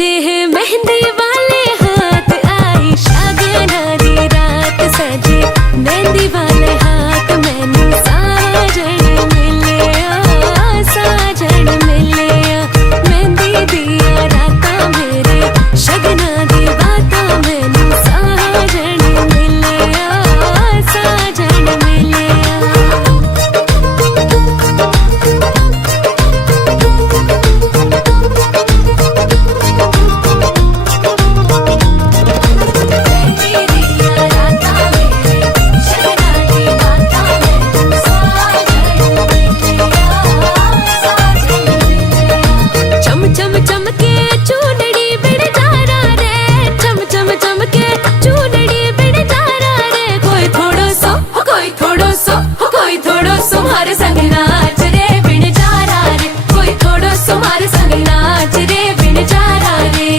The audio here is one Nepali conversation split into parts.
सजे हैं मेहंदी वाले हाथ, आई शागना दी रात सजे मेहंदी वाले हाथ, मैनू साजन मिले साजन मिले मेहंदी दिया राता मेरे शगना दी बाता, मैनू साजन मिले साजन मिले। मारे संग नाच रे बिन जारा रे, कोई थोड़ो सो मारे संग नाच रे बिन जारा रे।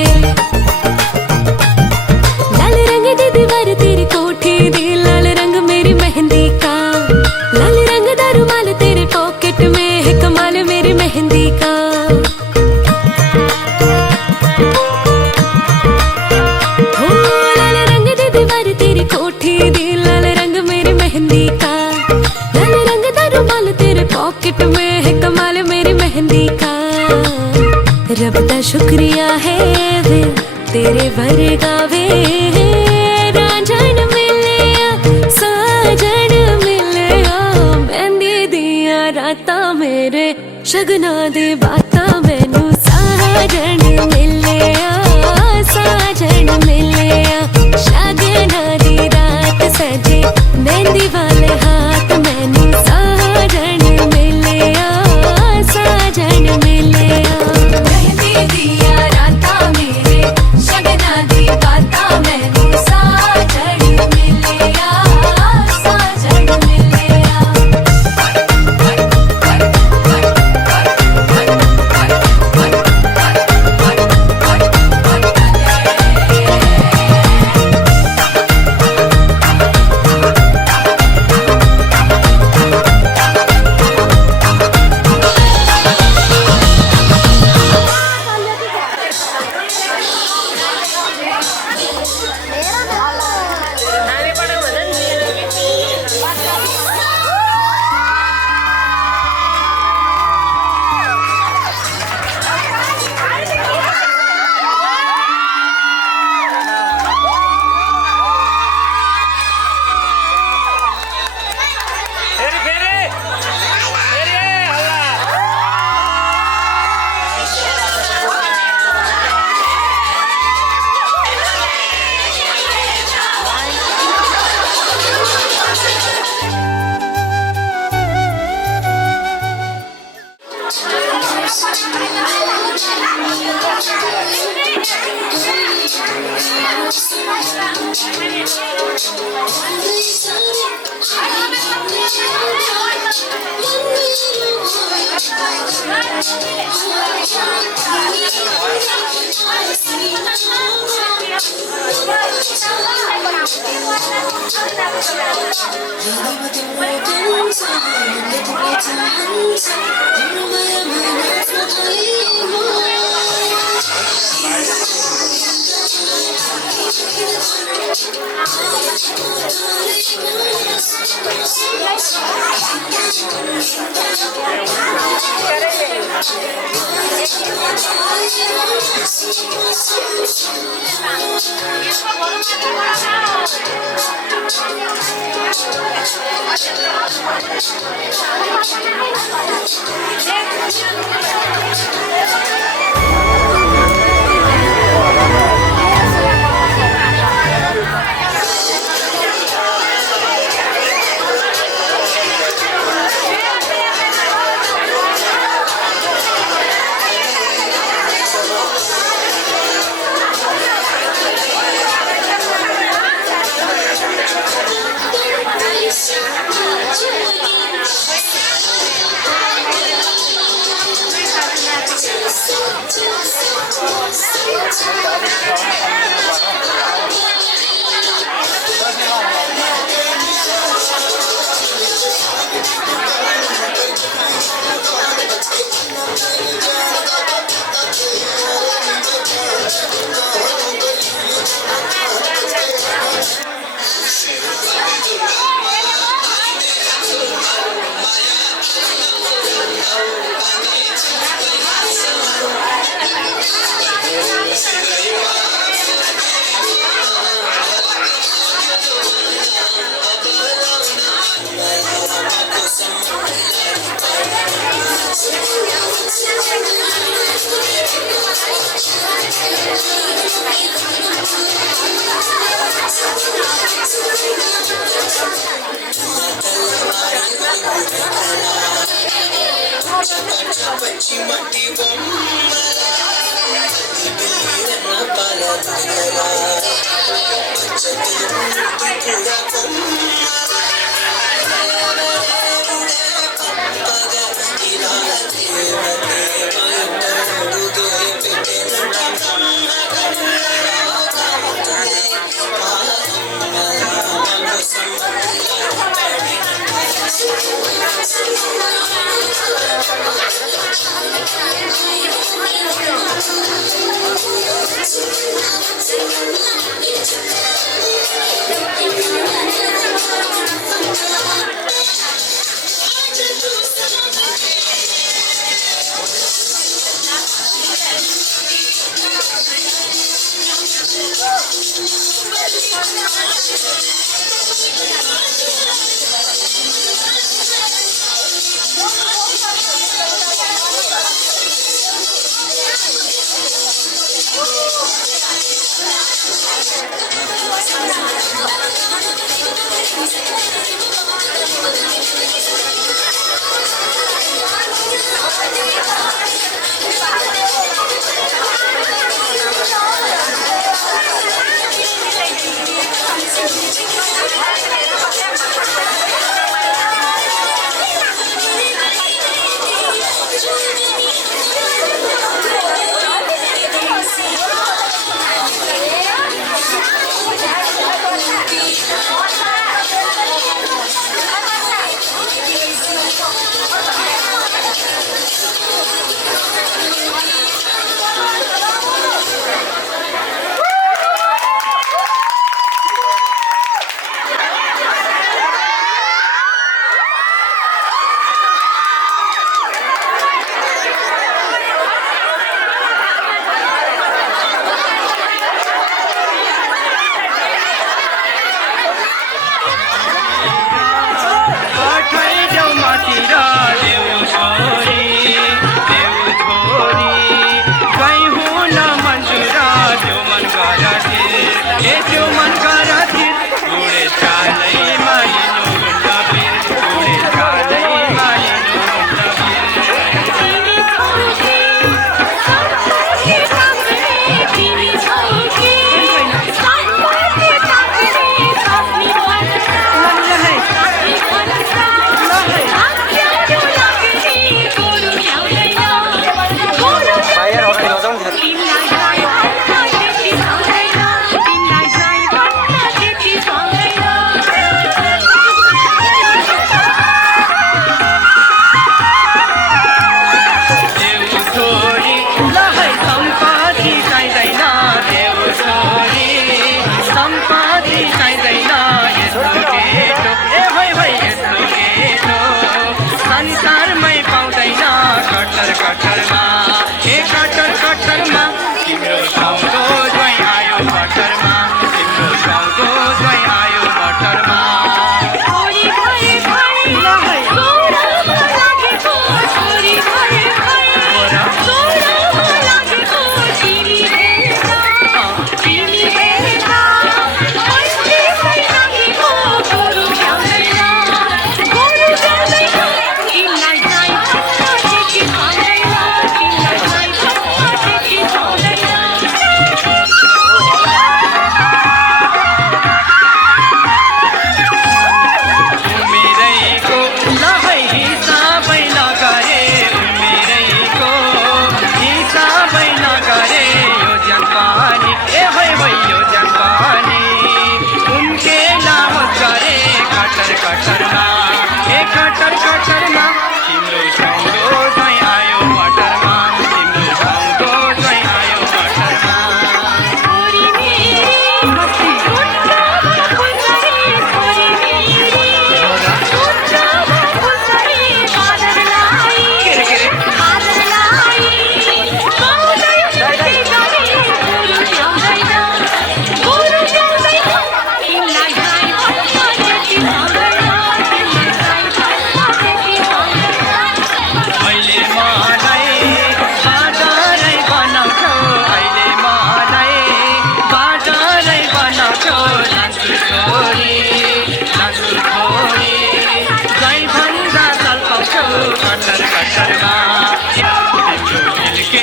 लाल रंग दी दीवार तेरी कोठी दी, लाल रंग मेरी मेहंदी का, लाल रंग दा रुमाल तेरे पॉकेट में है, कमाल मेरी मेहंदी का। हो लाल रंग दी दीवार तेरी कोठी दी, लाल रंग मेरी मेहंदी का, रुमाल तेरे पॉकेट में है, कमाल मेरी मेहंदी का। रब दा शुक्रिया है वे तेरे वर्गा वे, रांझन मिले साजन मिले मेहंदी दिया राता मेरे शगना दे बाता, मैनू साजन मिले साजन मिले शगना दी रात सजे मेहंदी वाले हाथ, मैनू साजन मिले साजन मिले मेहंदी दिया राता मेरे शगना दी बाता, मैनू साजन मिले साजन मिले। So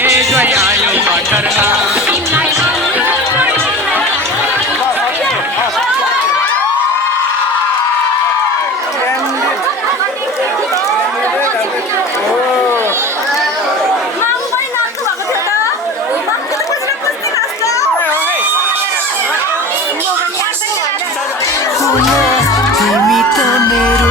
जोइ आयो भटरमा तिमी त मेरो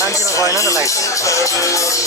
मान्छेमा गएन नि त लाइट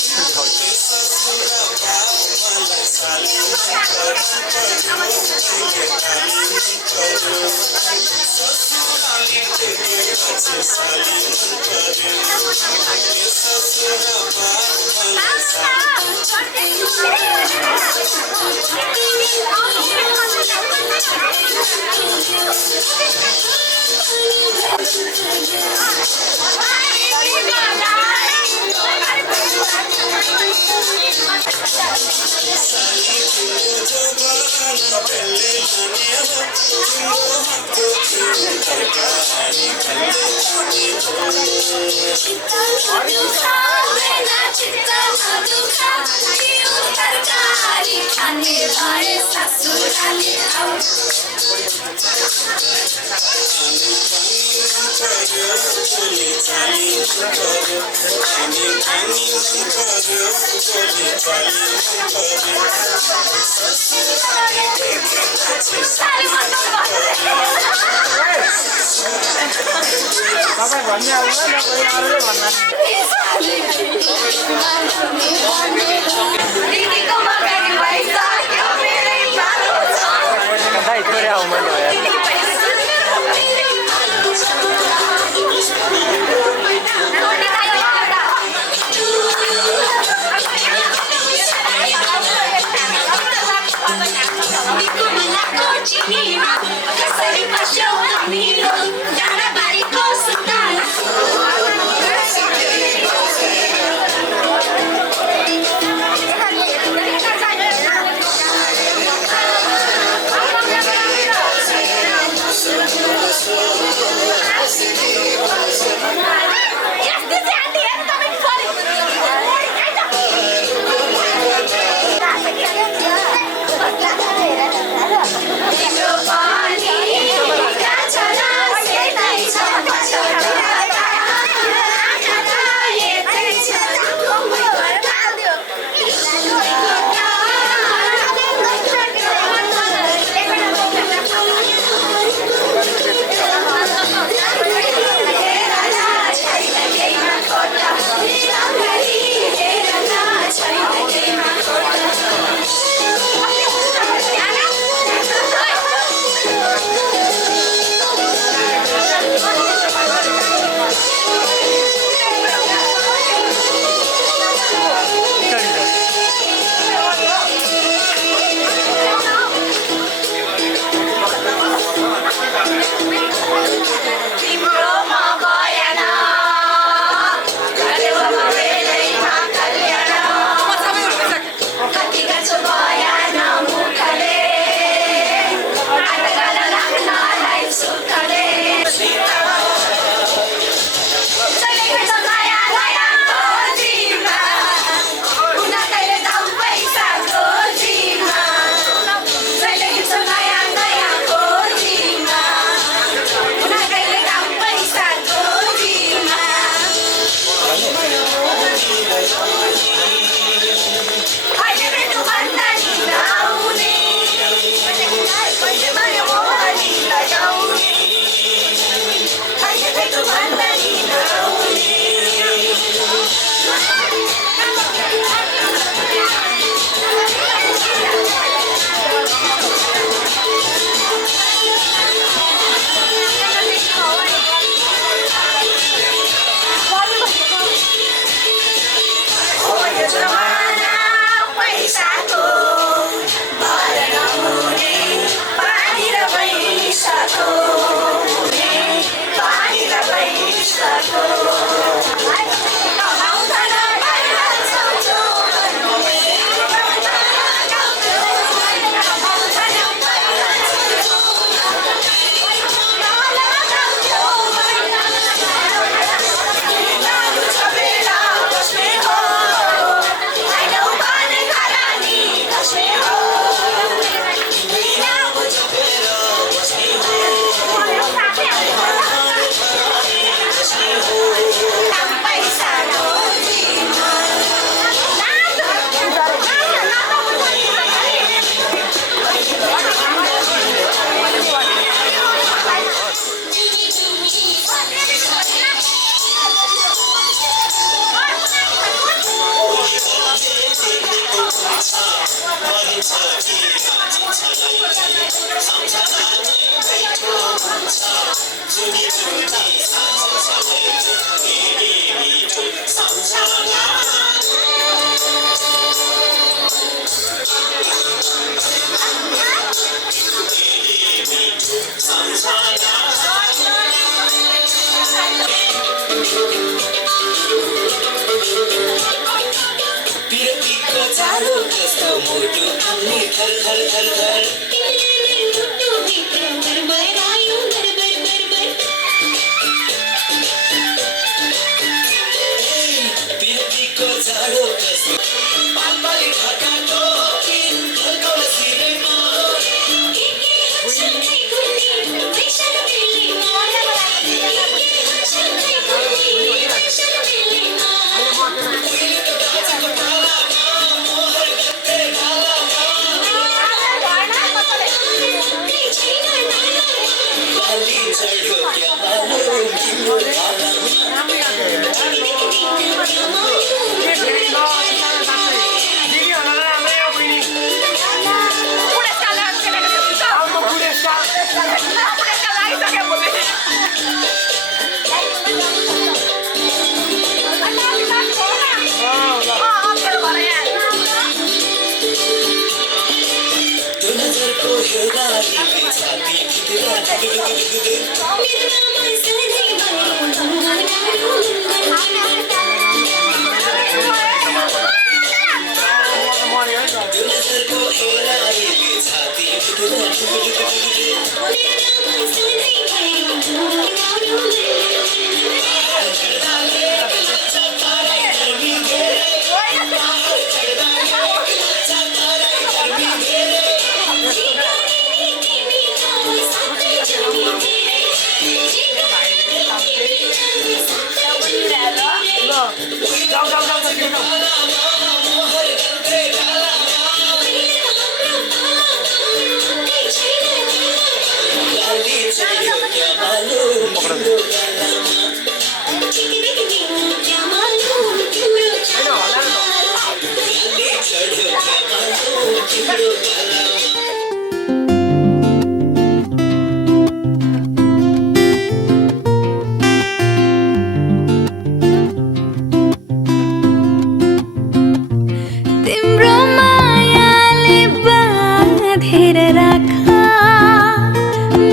तिम्रो मायाले बाँधेर राखा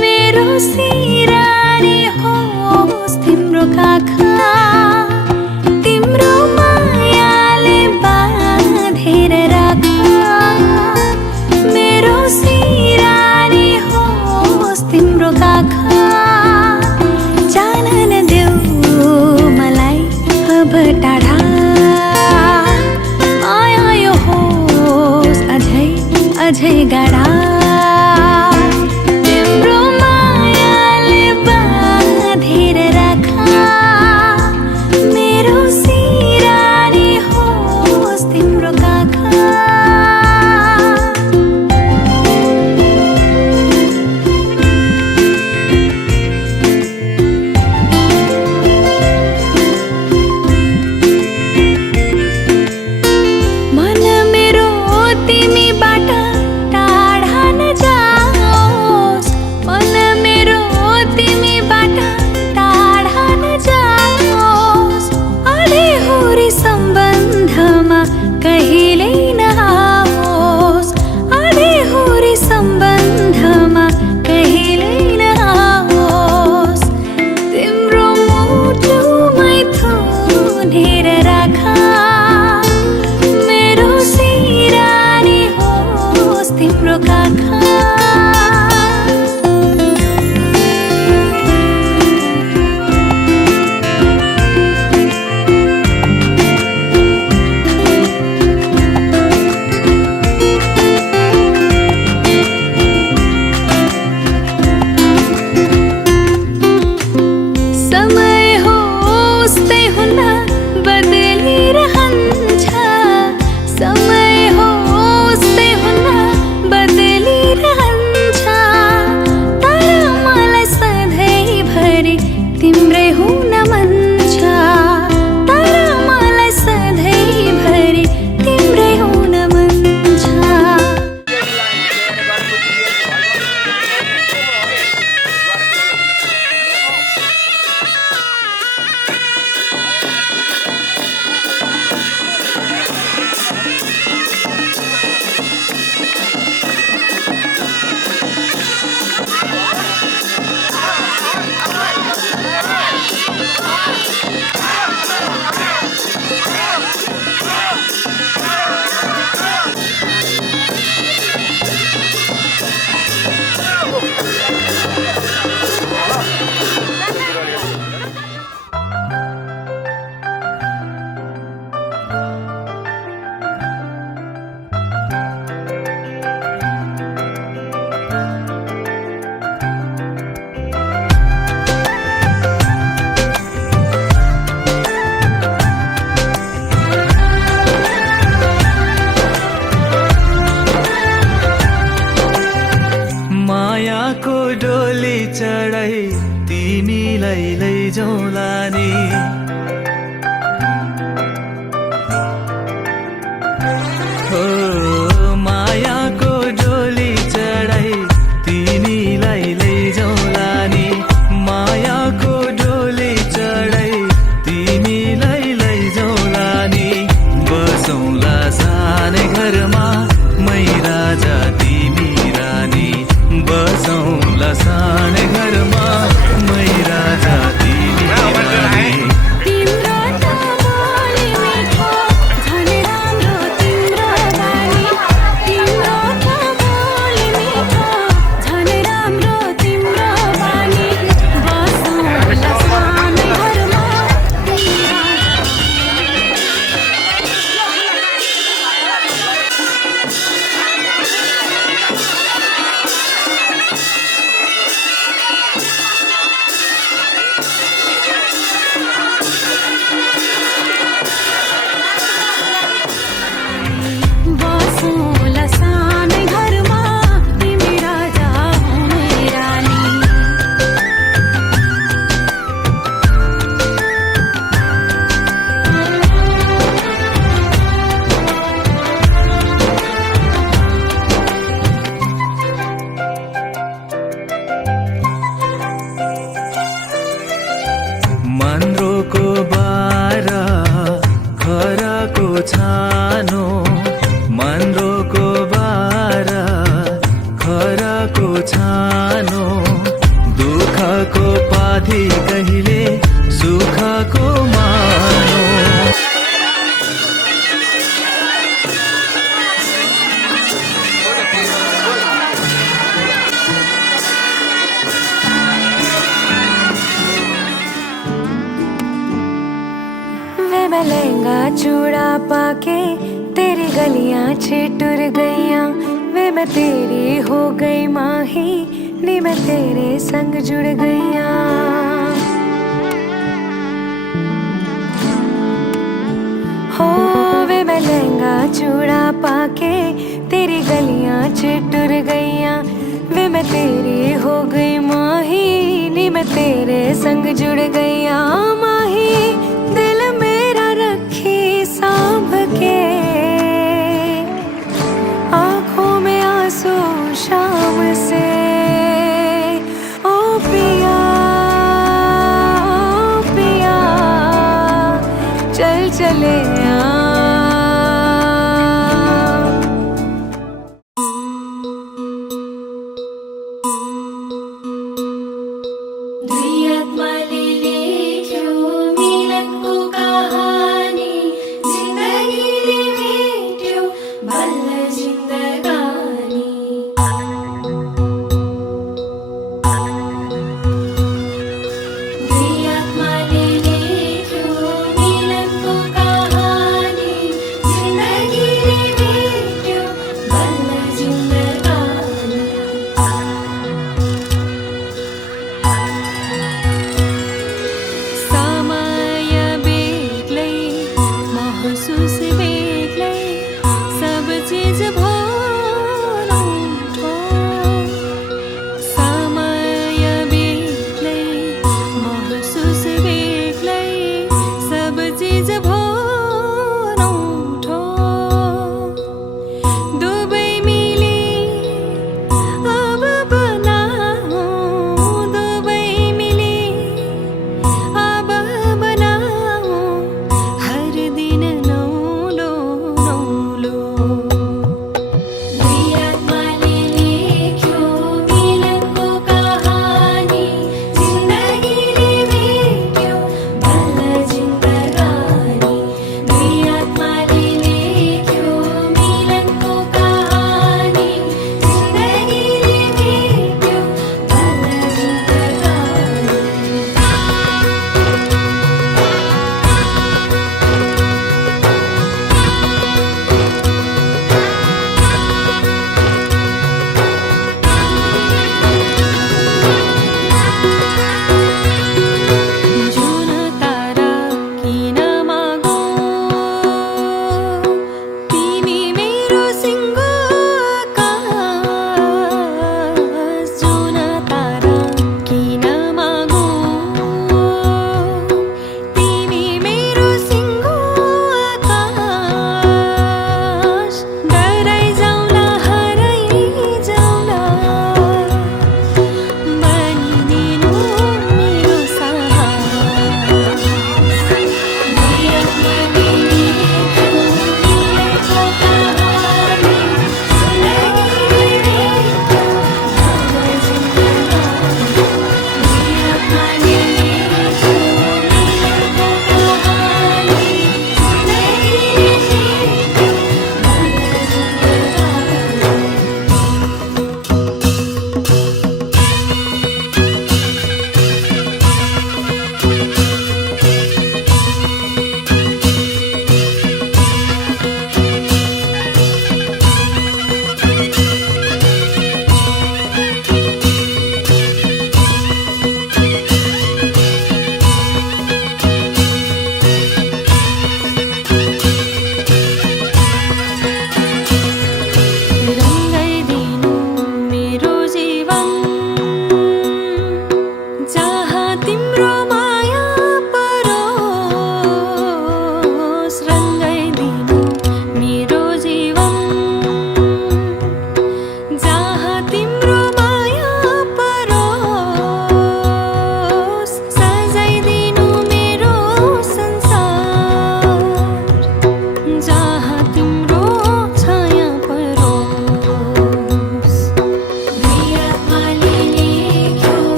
मेरो सिरानी होस् तिम्रो काखा तिम्रो मायाले बाँधेर राखा मेरो सिरानी होस् तिम्रो काखा जान नदेऊ मलाई अब टाढा अझै गाढा तिम्रो मायाले बाँधेर राखा मेरो सिरानी होस् तिम्रो काखा मन मेरो तिमीबाट टाढा नजाओस् मन मेरो तिमीबाट टाढा नजाओस् अधेहुरी सम्बन्धमा कहिल्यै नआओस् अधेहुरी सम्बन्धमा कहिल्यै नआओस् तिम्रो मुटुमै थुनेर राखा मेरो सिरानी होस् तिम्रो काखा समय होस् त्यही हुन्न बदलिरहन्छ समय होस् त्यही हुन्न बदलिरहन्छ चढाइ तिमीलाई लैजाउँला नि हो मायाको डोली चढाइ तिमीलाई लैजाउँला नि मायाको डोली चढाइ तिमीलाई लैजाउँला नि बसौँला सानै घरमा मै राजा तिमी रानी बसौँला सानै घरमा मै राजा तिमी रानी तिम्रो त बोली मिठो झन् राम्रो तिम्रो बानी तिम्रो त बोली मिठो झन् राम्रो तिम्रो बानी बसौँला सानै घरमा बसौँला सानै घरमा तिमी राजा हौ मै रानी मन्द्रोको बारा खराको छानो मन्द्रोको बारा खराको छानो दुःखको पाथी कहिले सुखको मानो वे मैं लहंगा चूड़ा पाके तेरी गलियां छिटुर गईयां वे मैं तेरी हो गई माही नी मैं तेरे संग जुड़ गईयां हो वे मैं लहंगा चूड़ा पाके तेरी गलियां छिटुर गईयां वे मैं तेरी हो गई माही नी मैं तेरे संग जुड़ गईयां माही दिल मेरा रखी सांभ के आंखों में आंसू शाम से ओ पिया चल चले मिलनको कहानी जिन्दगीले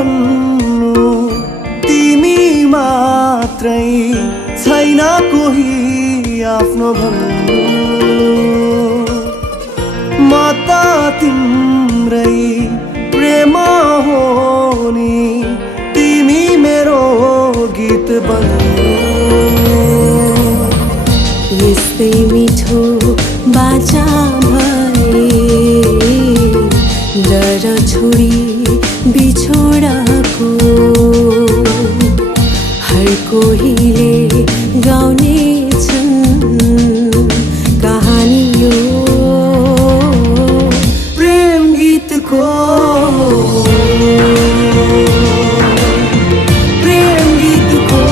भन्नु तिमी मात्रै छैन कोही आफ्नो भन्नु म त तिम्रै प्रेम हो नि तिमी मेरो गीत बन्नु यस्तै मिठो बाचा भए डर छोडी बिछोडको हर कोहीले गाउने छन् कहानी यो प्रेम गीतको प्रेम गीतको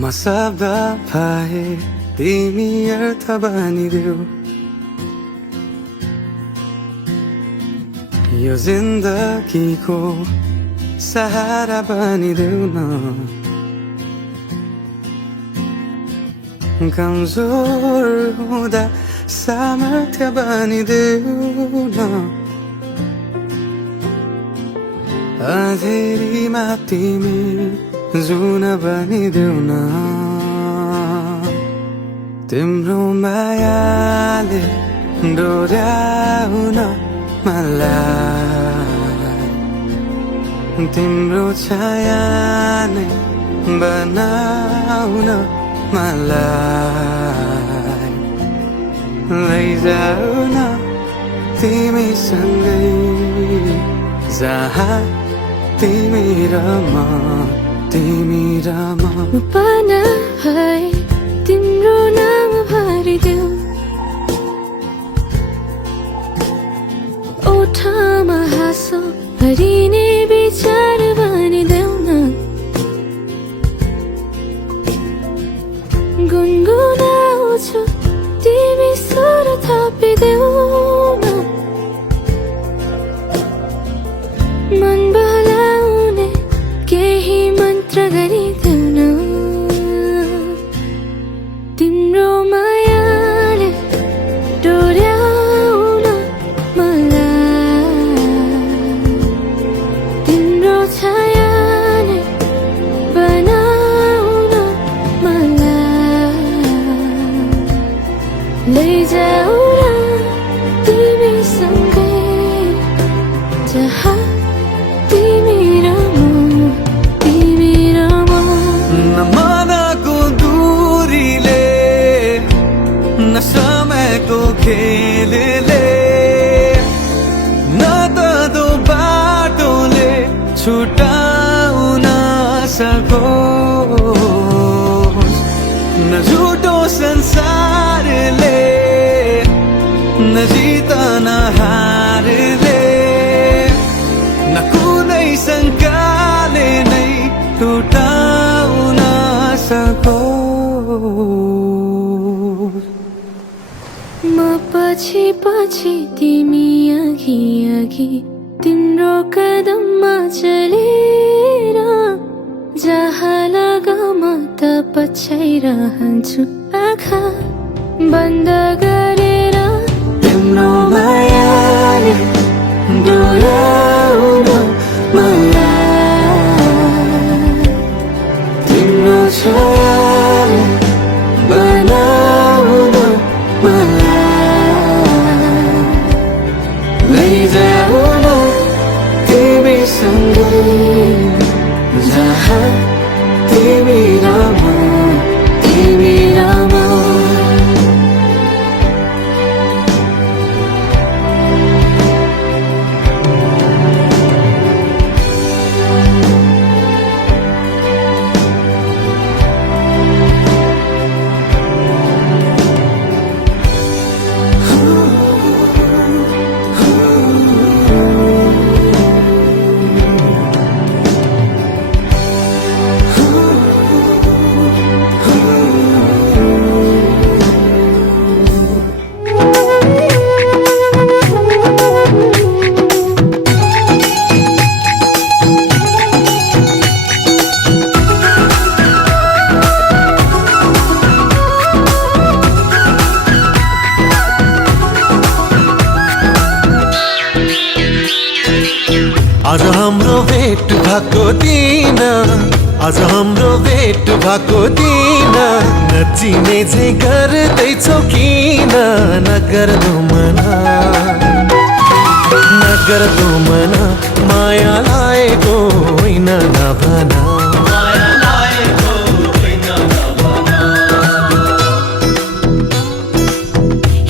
म शब्द पाए तिमी अर्थ बनिदेऊ यो जिन्दगीको सहारा बनिदेऊ न कमजोर हुँदा सामर्थ्य बनिदेऊ न अँधेरीमा तिमी जुन बनिदेऊ न तिम्रो मायाले डोर्याउन मलाई तिम्रो छाया नै बनाउन मलाई लैजाऊ न तिमीसँगै जहाँ तिमी र म पाना भए तिम्रो नाम भरिदेऊ ओठमा हाँसो भरिने विचार बनिदेऊ न गुनगुनाउँछु तिमी स्वर थपिदेऊ न मन बहलाउने केही मन्त्र गरिदेऊ न तिम्रो मायाले डोर्याउन मलाई तिम्रो छायाले बनाउन मलाई लैजाऊ न तिमीसँगै जहाँ तिमी र म न मनको दूरीले न समयको खेलले न त दो बाटोले छुटाउन सकोस् न झुटो संसारले न जितन हारले न कुनै शङ्काले नै टुटाउन सकोस् म पछि पछि तिमी अघि अघि तिम्रो कदममा चलेर जहाँ लग म त पछ्याइरहन्छु आँखा बन्द गरेर तिम्रो मायाले डोर्याउन मलाई तिम्रो छायाले बनाउन मलाई लैजाऊ न तिमीसँगै जहाँ तिमी र म आज हाम्रो भेट भएको दिन आज हाम्रो भेट भएको दिन नचिने चाहिँ गर्दैछौ किन नगर्दो मना माया लागेको होइन नभना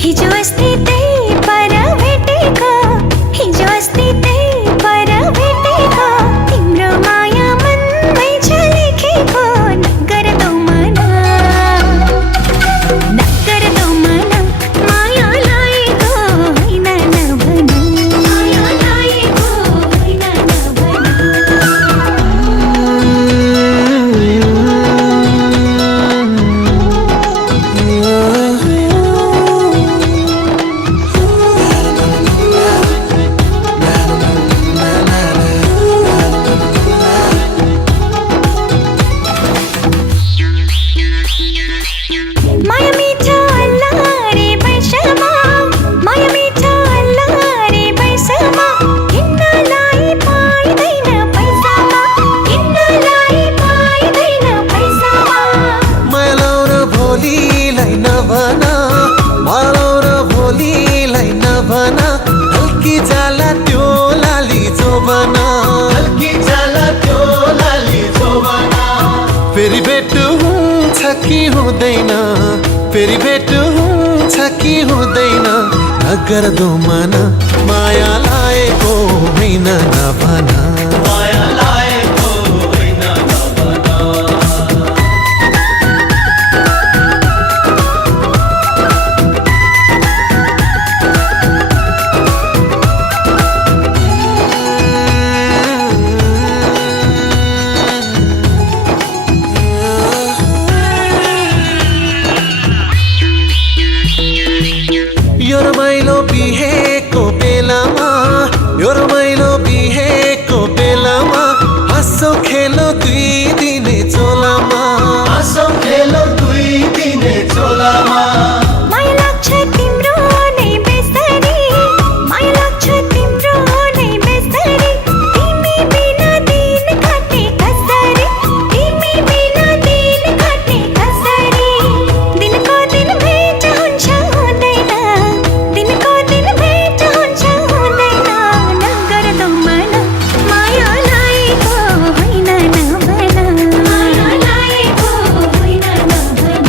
हिजो अस्ति त्यही पर भेटेको हिजो अस्ति त्यही पर भेटेको तिम्रो माया मनमै छ लेखेको नगर्दो मना कि हुँदैन, फेरि भेट हुन्छ कि हुँदैन, नगर्दो मन माया लाएको होइन नभन, माया लाएको होइन नभन। यो रमाइलो बिहेको बेलामा, यो रमाइलो बिहेको बेलामा, हाँसो खेलो दुई दिने चोलामा, हाँसो खेलो दुई दिने चोलामा। माया लाग्छ तिम्रो नै बेसरी, माया लाग्छ तिम्रो नै बेसरी, तिमी बिना दिन काट्ने कसरी, तिमी बिना दिन काट्ने कसरी। दिनको दिन भेट हुन्छ हुँदैन, दिनको दिन भेट हुन्छ हुँदैन, नगर्दो मन माया लाएको होइन नभन, माया लाएको होइन नभन।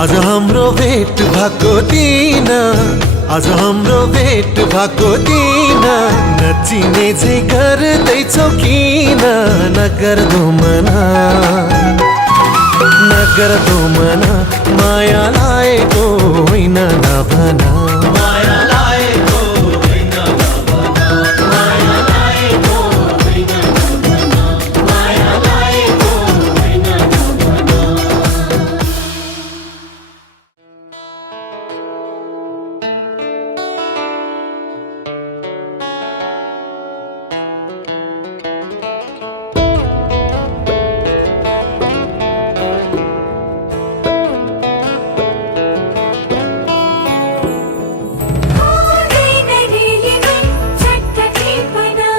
आज हाम्रो भेट भएको दिन, आज हाम्रो भेट भएको दिन, नचिने झै गर्दैछौ किन, नगर्दो मन, नगर्दो मन माया लाएको होइन नभन, माया लाएको होइन नभन, माया लाएको होइन नभन, माया लाएको होइन नभन। हुँदैन रेलीमा चटपटीपना,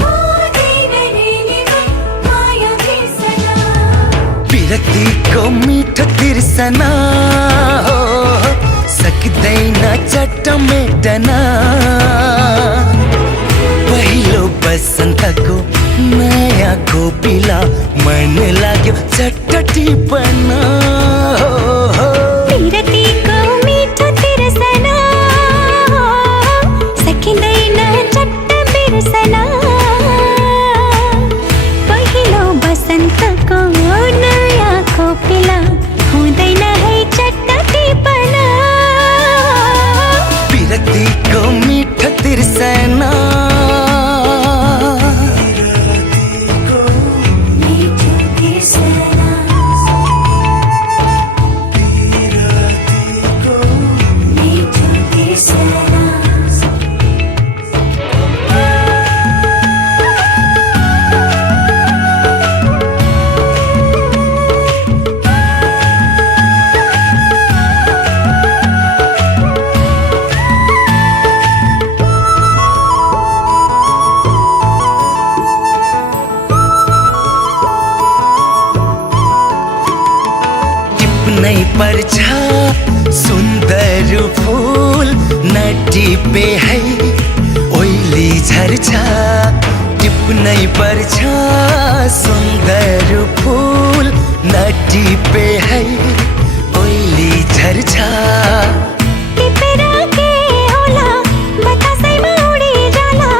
हुँदैन रेलीमा माया बिर्सना। विरक्तिको मिठो तिर्सना हो, सक्दैन चट्ट मेटन। पहिलो बसन्तको नयाँ खोपिला, मन लाग्यो चट्ट टिपन हो। विरक्तिको मिठो तिर्सना, सकिँदैन चट्ट बिर्सना। पहिलो बसन्तको नयाँ खोपिला, हुँदैन है चट्ट टिपना। विरक्तिको मिठो तिर्सना, मिठो तिर्सना, मिठो तिर्सना। टिप्नै पर्छ सुन्दर फूल, नटिपे है ओइली झर्छ। टिप्नै पर्छ सुन्दर फूल, नटिपे है ओइली झर्छ। टिपेर के होला बतासैमा उडी जाला,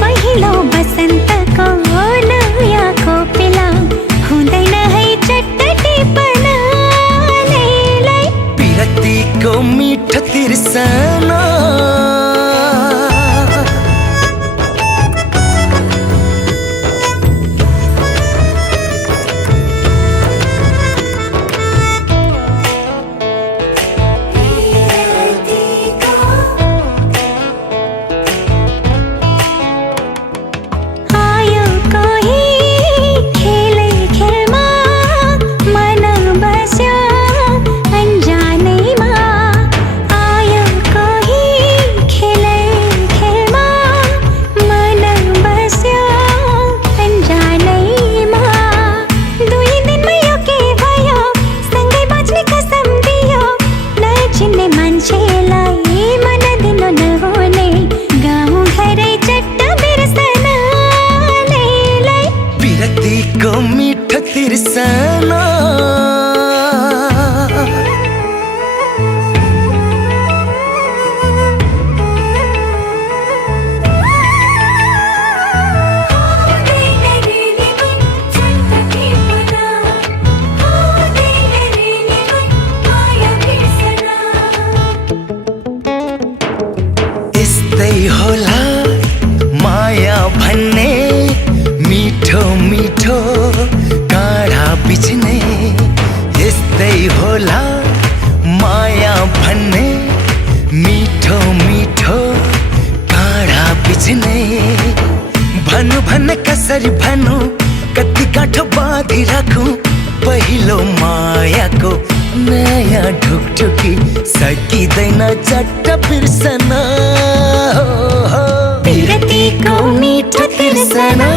पहिलो बसन्तको नयाँ खोपिला, हुँदैन है चट्ट टिपना। लै विरक्तिको मिठो तिर्सना, आयो कोही खेलै खेलमा, मन बस्यो अन्जानैमा। आयो कोही कसरी भनौं कति गाँठ बाँधी राखौं पहिलो मायाको नयाँ ढुकढुकी सकिँदैन चट्ट बिर्सन विरतीको मिठो तिर्सना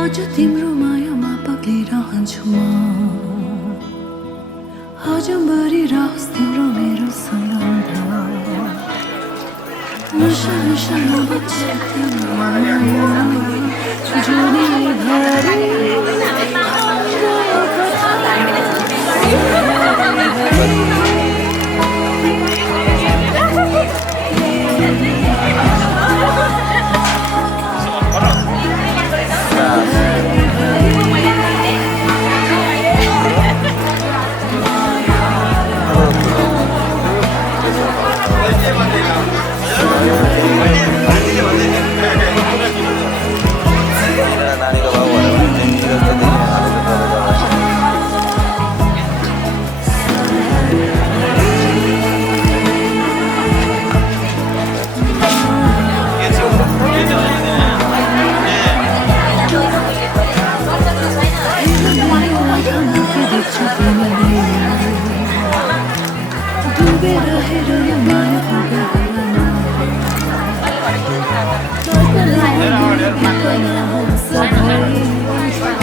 आज तिम्रो मायामा पक्लिरहन्छु म आजभरि रहोस् तिम्रो मेरो सम्बन्ध नशा नशामा बच्छ तिम्रो माया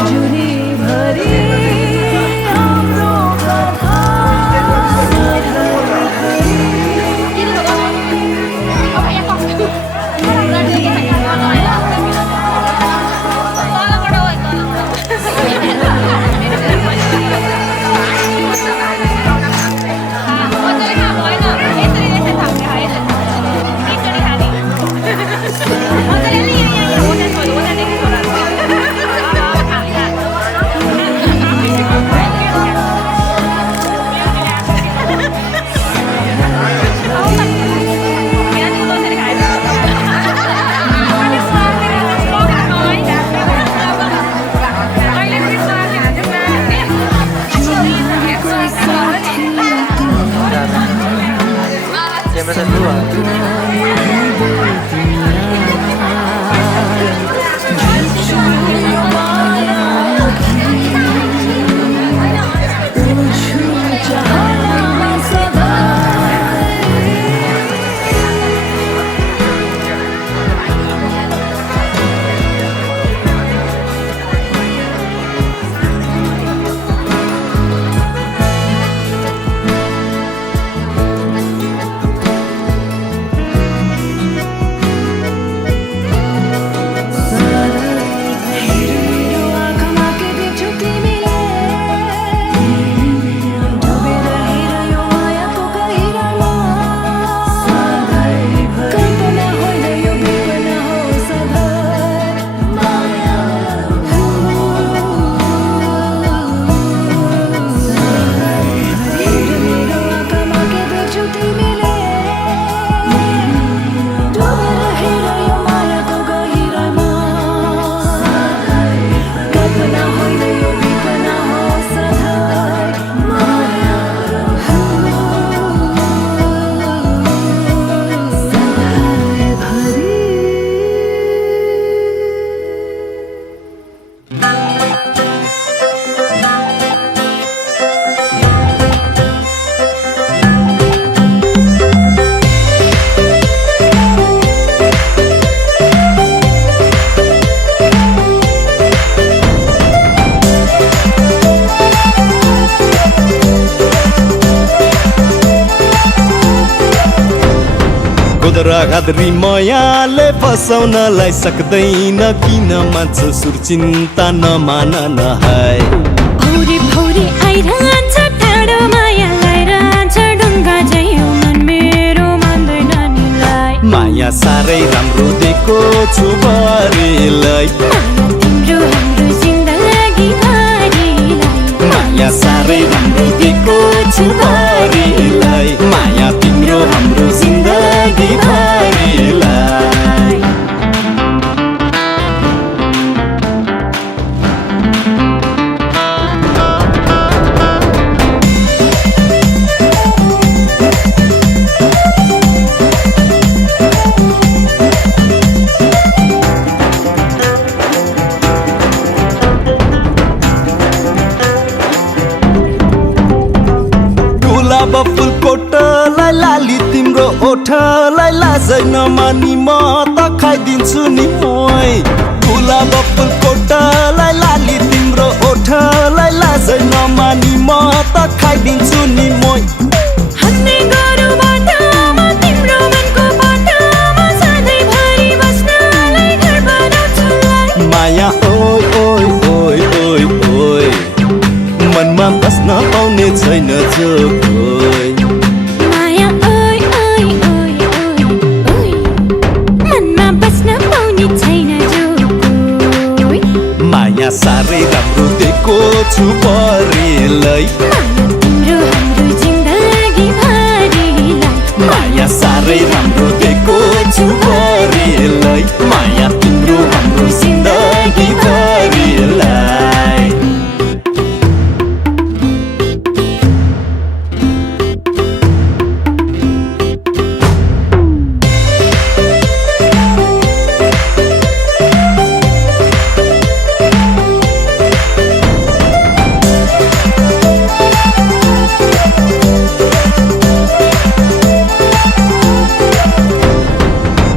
जुनीभरि खुदरा खाद्री मायाले फसाउनलाई सक्दैन किन मान्छ सुरचिन्ता नमान न है भौरी भौरी आइरहन्छ टाढो माया लाइरहन्छ ढुङ्गा झैँ मन मेरो मान्दैन निलाई माया साह्रै राम्रो दिएको छु भरिलाई तिम्रो हाम्रो जिन्दगी भरिलाई माया साह्रै राम्रो दिएको छु भरिलाई माया तिम्रो हाम्रो जिन्दगी भरिलाई गुलाब फुल कोटलाई लाली तिम्रो ओठलाई लाजै नमानी म त खाइदिन्छु नि मोय गुलाब फुल कोटलाई लाली तिम्रो ओठलाई लाजै नमानी म त खाइदिन्छु नि मोय हन्ने गरौँ बाटोमा तिम्रो मनको बाटोमा सधैँभरि बस्नलाई घर बनाउँछु माया ओइ ओइ ओइ ओइ ओइ मनमा बस्न पाउने छैन जो कोही माया ओइ ओइ ओइ ओइ ओइ मनमा बस्न पाउने छैन जो कोही माया साह्रै राम्रो दिएको छु परिलाई तिम्रो हाम्रो जिन्दगी भरिलाई माया साह्रै राम्रो दिएको छु परिलाई माया तिम्रो हाम्रो जिन्दगी भरिलाई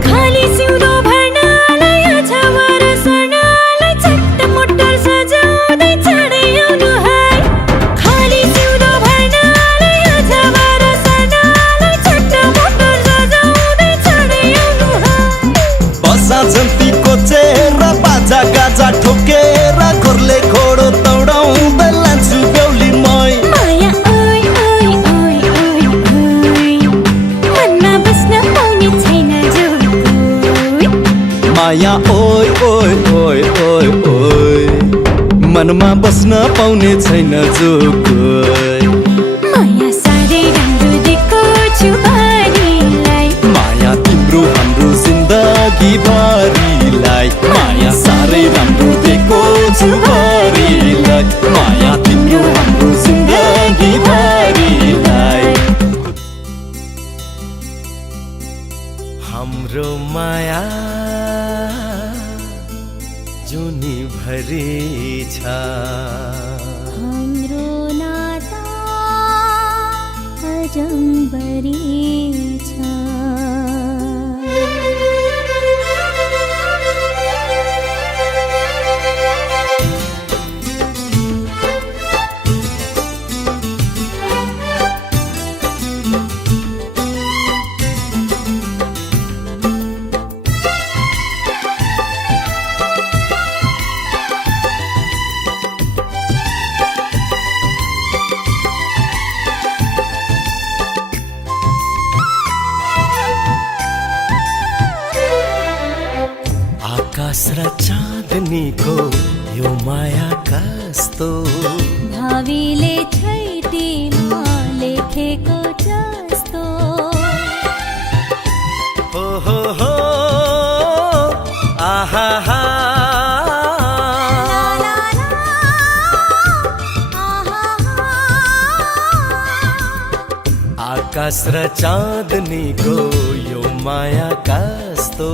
खाली सिउँदो भर्नलाई आछावर सर्नलाई चट्ट मोटर सजाउँदै चाँडै आउनु है खाली सिउँदो भर्नलाई आछावर सर्नलाई चट्ट मोटर सजाउँदै चाँडै आउनु है बसा जन्तीको चेहरा बाजा गाजा ठोकेर घरले खोडो तौडाउँदै लान्छु बेहुली मै माया ओइ ओइ ओइ ओइ ओइ मनमा बस्न पाउने छैन जो कोही माया ओइ ओइ ओइ ओइ ओइ मनमा बस्न पाउने छैन जो कोही माया साह्रै राम्रो दिएको छु भरिलाई माया तिम्रो हाम्रो जिन्दगी भरिलाई माया साह्रै राम्रो दिएको छु भरिलाई माया तिम्रो हाम्रो जिन्दगी भरिलाई हाम्रो माया जुनी भरि छ हाम्रो नाता अजम्बरी छ आकाश र चाँदनीको यो माया कस्तो भावीले छैटीमा लेखेको जस्तो हो आहा हा आकाश र चाँदनीको यो माया कस्तो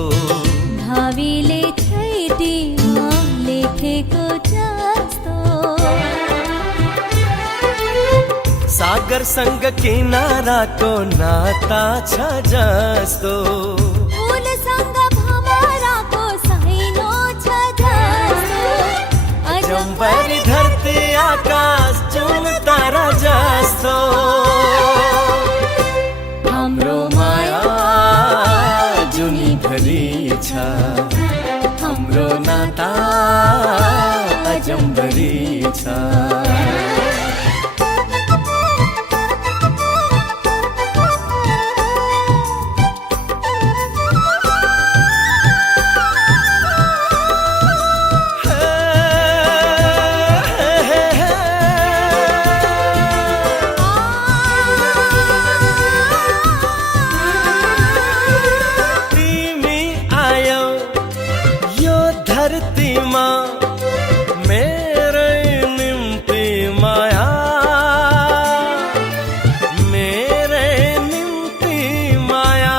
भावीले छैटीमा लेखेको जस्तो सागरसँग किनाराको नाता छ जस्तो फुलसँग भमराको सैनो छ जस्तो जम्बरी धरती आकाश जुन तारा जस्तो हाम्रो माया तिमी आयो यो धरतीमा मेरै निम्ति माया मेरै निम्ति माया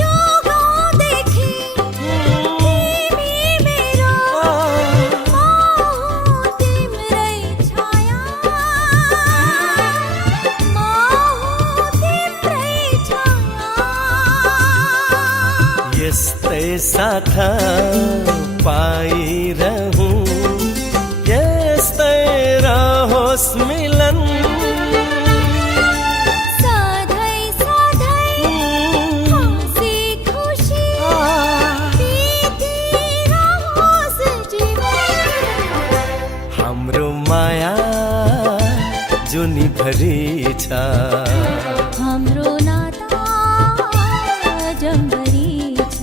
यो गाउँदेखि तिमी मेरो म हुँ तिम्रै छाया म हुँ तिम्रै छाया यस्तै साथ पाइरहूं यस्तै रहोस् मिलन सधैँ सधैँ हँसी खुसी बितिरहोस् जीवन हाम्रो माया जुनीभरि छ हाम्रो नाता जम्बरी छ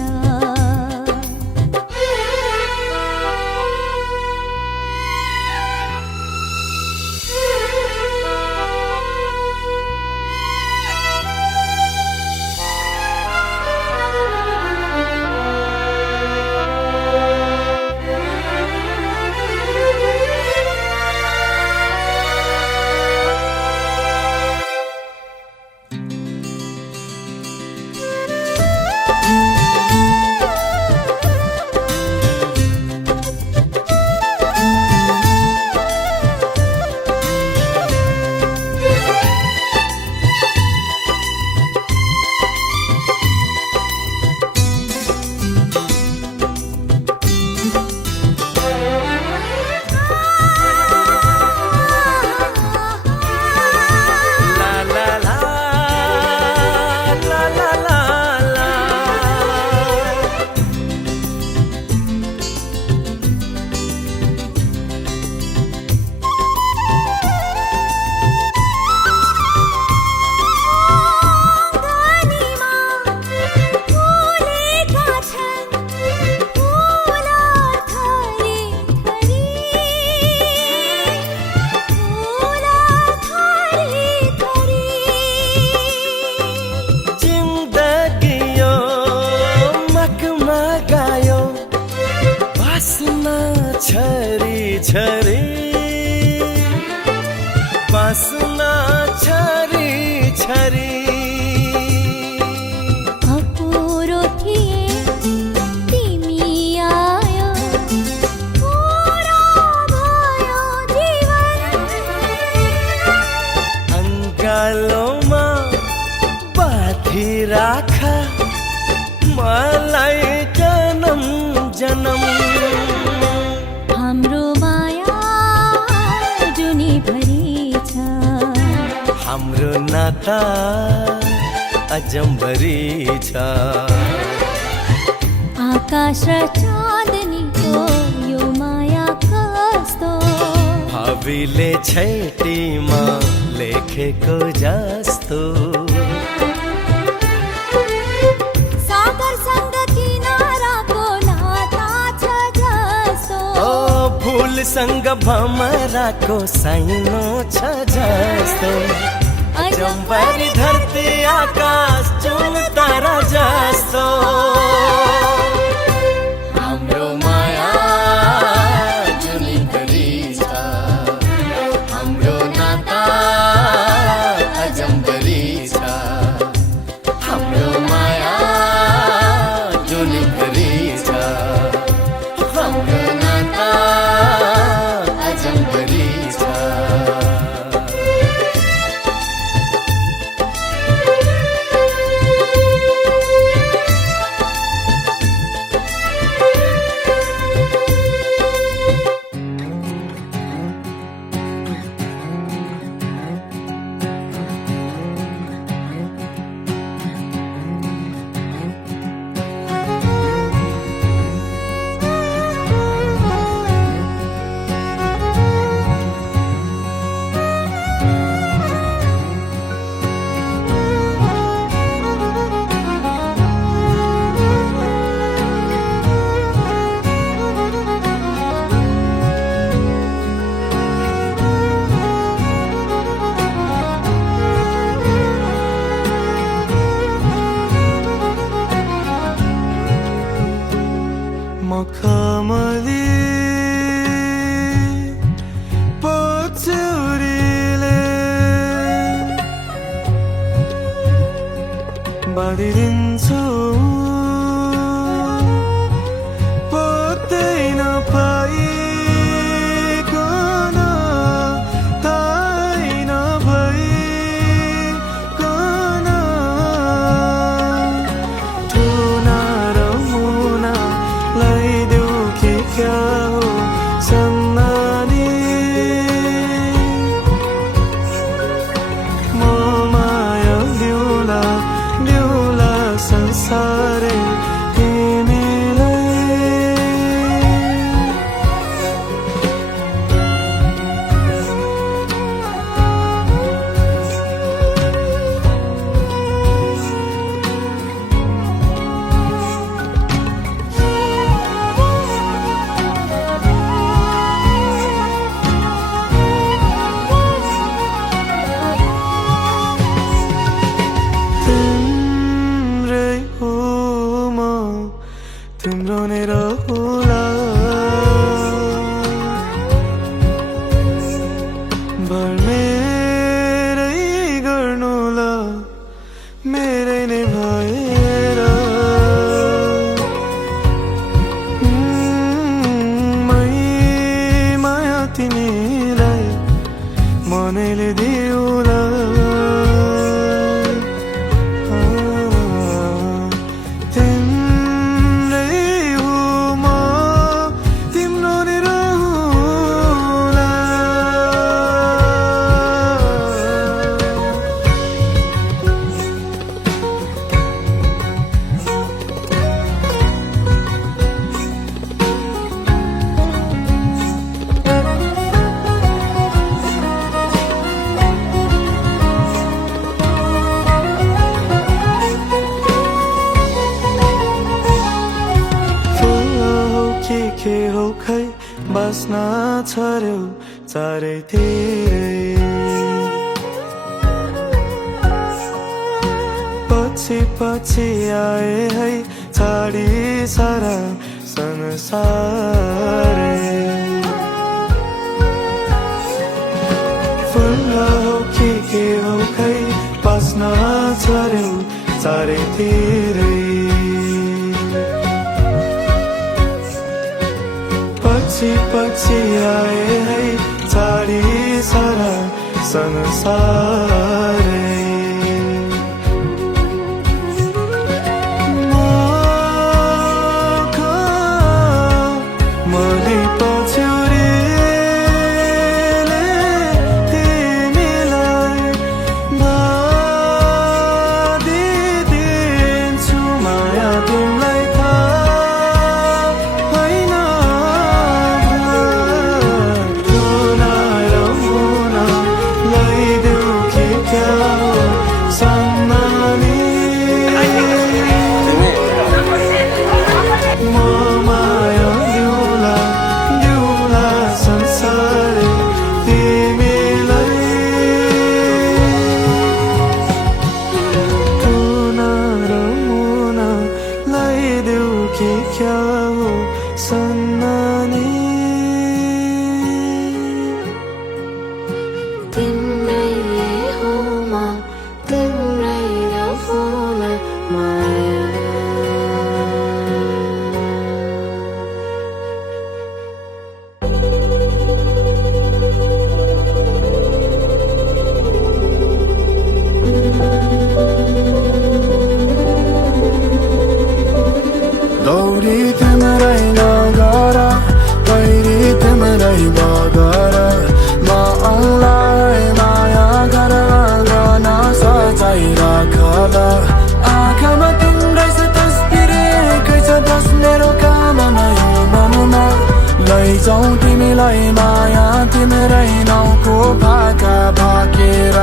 छरी छरी बासना छरी छरी अपुरो थिए तिमी आयो पुरा भयो जीवन अंगालोमा बाँधी राख मलाई जन्म जन्म हाम्रो माया जुनीभरि छ हाम्रो नाता अजम्बरी छ आकाश र चाँदनीको यो माया कस्तो भावीले छैटीमा लेखेको जस्तो सागरसँग किनाराको नाता छ जस्तो फूलसँग भमराको साइनो छ जस्तो अजम्बरी धरती आकाश जुन तारा जस्तो हाम्रो माया जुनीभरि छ हाम्रो नाता अजम्बरी छ हाम्रो माया जुनीभरि छ हाम्रो नाता अजम्बरी छ बाँधिदिन्छु पत्तै नपाइकन थाहै नभइकन ठुना र मुना लगाइदेऊ कि क्या हो सन्नानी म माया दिउला दिउला संसारै तिम्रो नै रहला भर मेरै गर्नुला मेरै नै भएर मै माया तिमीलाई मनैले दिउला के हो खै बस्न छर्यौ चारैतिरै पछि पछि आए है छाडी सारा संसारै फुल हो के हो खै बस्न छर्यौ चारैतिरै पछि पछि आए है छाडी सारा संसारै मैले पछ्यौरीले तिमीलाई बाँधिदिन्छु माया तिमीलाई थाहा होइन क्या हो सन्नानी तिम्रै हो म तिम्रै रहला माया दौडी तिम्रै नगर गैरी तिम्रै बगर म औँलाई माया गर्न सजाइ राखल आँखामा तिम्रै छ तस्बिर एकै छ बस मेरो काम नयो मनमा लैजाऊ तिमीलाई माया तिम्रै नाउँको भाका भाकेर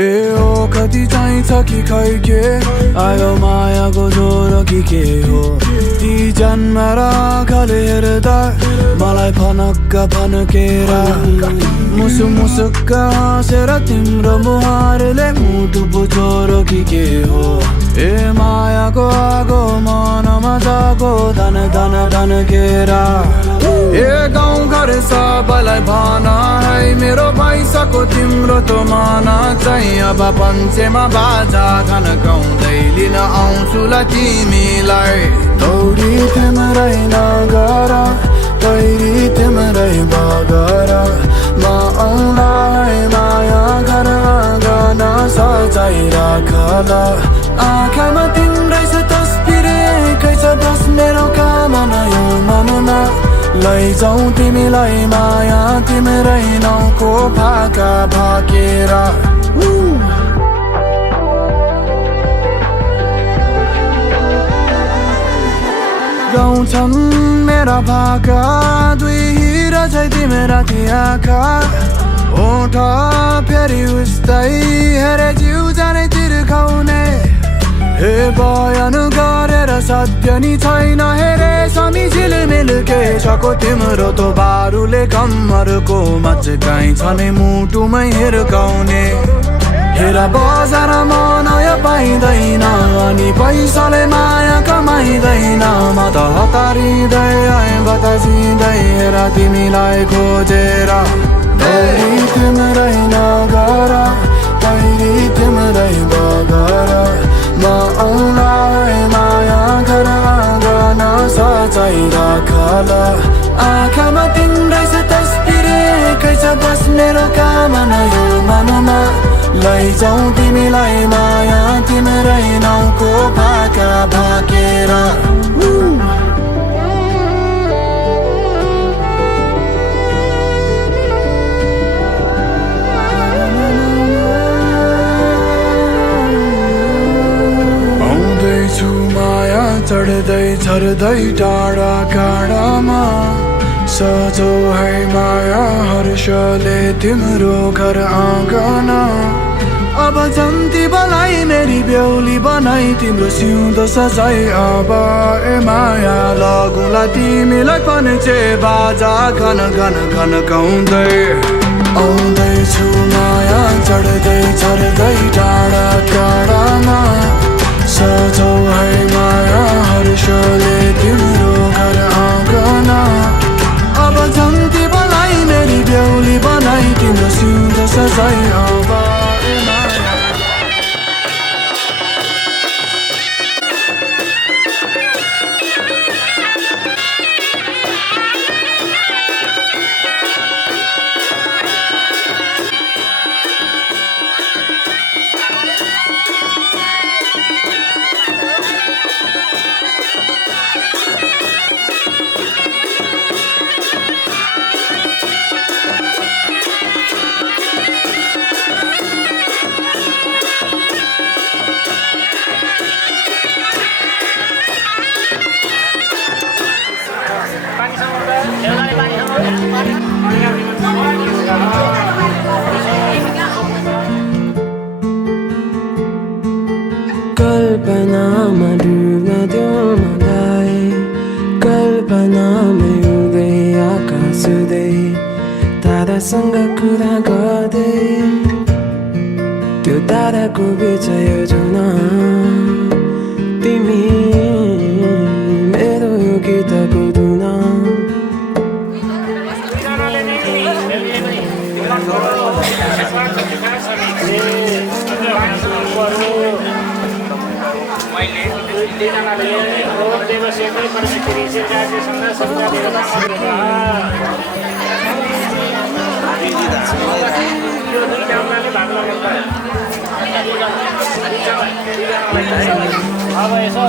ए ओ कति चाहिन्छ कि खै के आयो मायाको ज्वरो कि के हो ती जन्मेर आँखाले हेर्दा मलाई फनक्क फन्केर मुसुक हाँसेर तिम्रो मुहारले मुटु बुझोरो कि के हो ए मायाको आगो मनमा जागो धन धन धन्केर ए गाउँ घर सबैलाई भन है मेरो भइसक्यो तिम्रो त मन चाहिँ अब पञ्चेमा बाजा खनकाउँदै लिन आउँछु ल तिमीलाई दौडी तिम्रै नगर तैरी तिम्रै बगर म आउँलाई माया गर आँगन सजाइ राख ल आँखामा तिम्रै छ तस्बिर एकै छ बस मेरो कामना यो मनमा लैजाऊ तिमीलाई माया तिम्रै नाउँको भाका भाकेर गाउँछन् मेरा भाका दुई हिरा चाहिँ तिमेरा ती आँखा ओठ फेरि उस्तै हेरे जिउ जाने तिर्खाउने हे बयान गरेर सत्य नि छैन हेरे समी झिलमिल केशको तिम्रो तो बारुले कम्मरको मचकाइ छ नि मुटुमै हिर्काउने हेर बजारमा नयाँ पाइँदैन अनि पैसाले माया कमाइँदैन म त हतारिँदै आएँ बतासिँदै हेर तिमीलाई खोजेर दौडी तिम्रै नगर तैरी तिम्रै बगर म आउँलाई माया गर आँगन सजाइ राख ल आँखामा तिम्रै छ तस्बिर एकै छ बस मेरो कामना यो मनमा लैजाऊ तिमीलाई माया तिम्रै नाउँको भाका भाकेर चढ्दै झर्दै टाढा काँडामा सजो है माया हर्षले तिम्रो घर आँगन अब जन्ती बलाई मेरी बेहुली बनाई तिम्रो सिउँदो सजाई अब ए माया लगुला तिमीलाई पन्छे बाजा घन घन घन गाउँदै आउँदैछु माया चढ्दै झर्दै टाढा काँडामा सजौ है माया हर्षले तिम्रो घर आँगन अब जन्ती बलाई मेरी बेहुली बनाई तिम्रो सिउँदो सजाई अब कल्पनामा डुब्न दियो मलाई कल्पनामै उड्दै आकाश उड्दै तारासँग कुरा गर्दै त्यो ताराको बिच योजना तिमी मेरो यो गीतको धुना अब यसो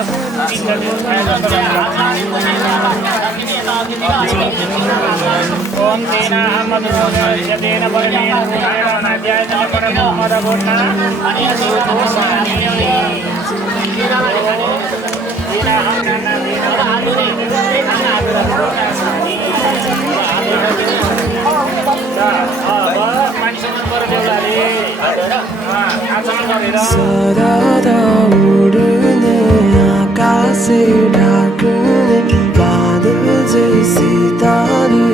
ओम तेन यतेन परमेन गुणाय अनाद्याय च परमो मदगुणा सरदा उड्ने आकाशे ढाक्ने बादल जैसी तारे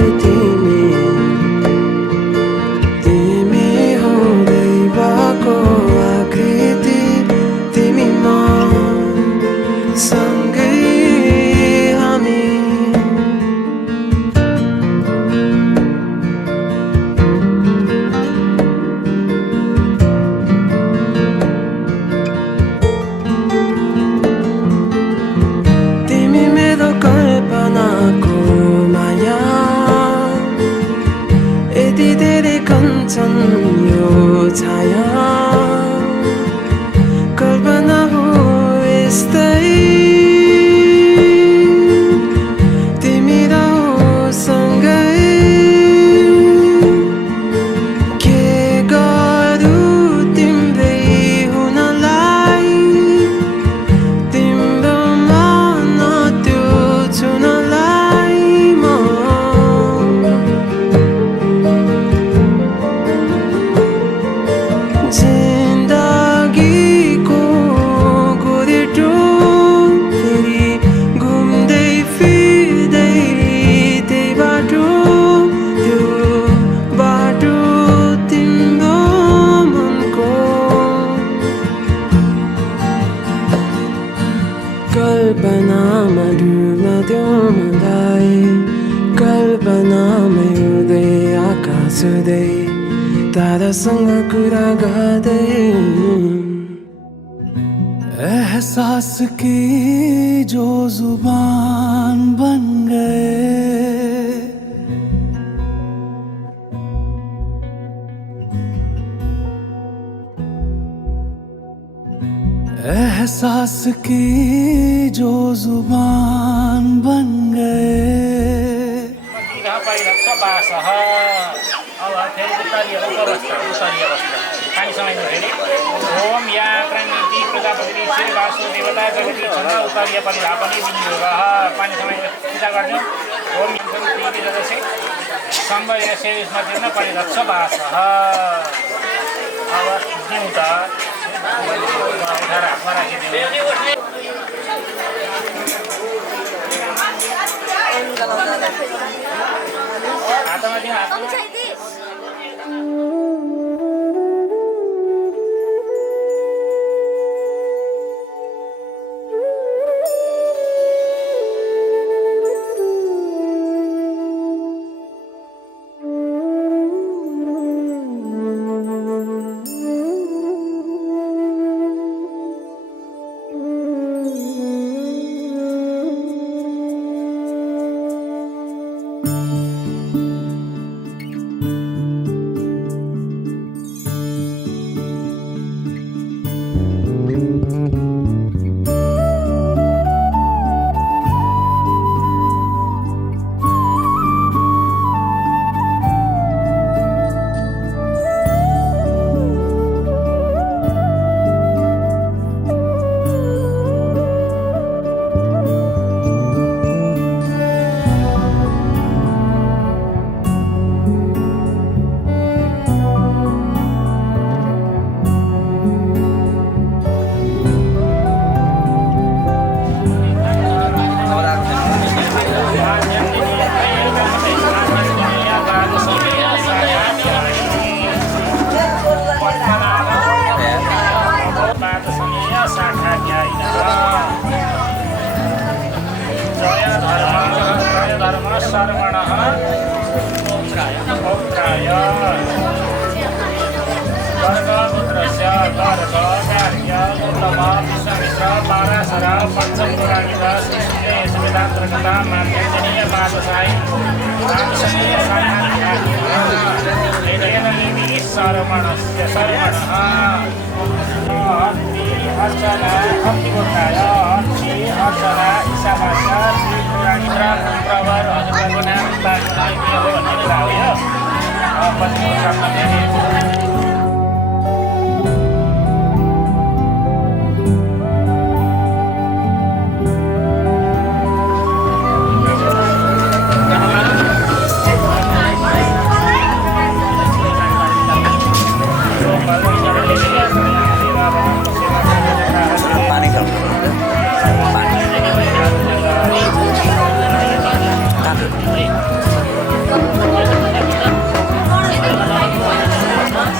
तिमी हो दैवको आकृति तिमी म सँगै हामी छन् यो छाया कल्पना हो यस्तै तिमी र सँगै के गरौँ तिम्रै हुनलाई तिम्रोमा न त्यो छुनलाई म जिन्दगीको गोरेटो फेरि घुम्दै फिर्दै त्यही बाटो त्यो बाटो तिम्रो मनको कल्पनामा डुब्यो मलाई कल्पनामै उड्दै आकाश हुँदै तारासँग कुरा गर्दै एहसास की जो जुबान बन गए एहसास की जो जुबान बन गए अब फेरि उत्तरीय उपवस्था पानी समयमा फेरि ओम या प्राणिति प्रजापति श्री वासुदेवता जगती छन्द उत्तरीय परिधापनी बिन्दु रह पानी समयमा पूजा गर्छौँ ओम यन्त्र जगसे सम्भव सेविसमा दिन परिरक्ष वासः अब दिउँ त उठाएर हातमा राखिदिउँ हातमा दिउँ हातमा सर्वणः पौत्राय गर्गपुत्रस्य गर्गकार्य उत्तम विश्वमिश्र पाराशर पञ्चपुराणिक सुवेदान्तर्गता माध्यजनीय पादसाई रामसनीय सायनाथ्याः सर्वणस्य सर्वणः अर्चना भक्तिगोत्राय अर्ची अर्चना ईशावास्य श्री पुराणिन्द्र प्रवर हजुरको नाम पार्न हो भन्ने कुरा हो यो पछिको साथमा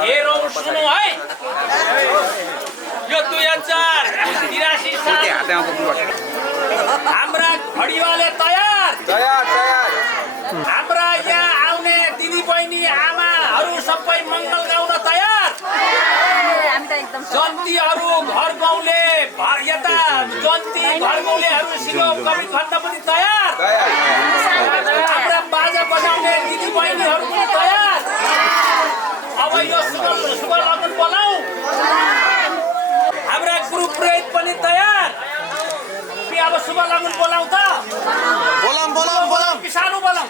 हेरौँ सुनौ है यो 2083 साल हाम्रा घडीवाले तयार हाम्रा यहाँ आउने दिदी बहिनी आमाहरू सबै मङ्गल गाउन तयार जन्तीहरू घर गाउँले यता जन्ती घर गाउँलेहरूसँग कवि भन्न पनि तयार हाम्रा बाजा बजाउने दिदी बहिनीहरू पनि तयार अब यो शुभ लगन बोलाऊ हाम्रा गुरु पुरोहित पनि तयार अब शुभ लगन बोलाऊ त बोलाऊ सानो बोलाऊ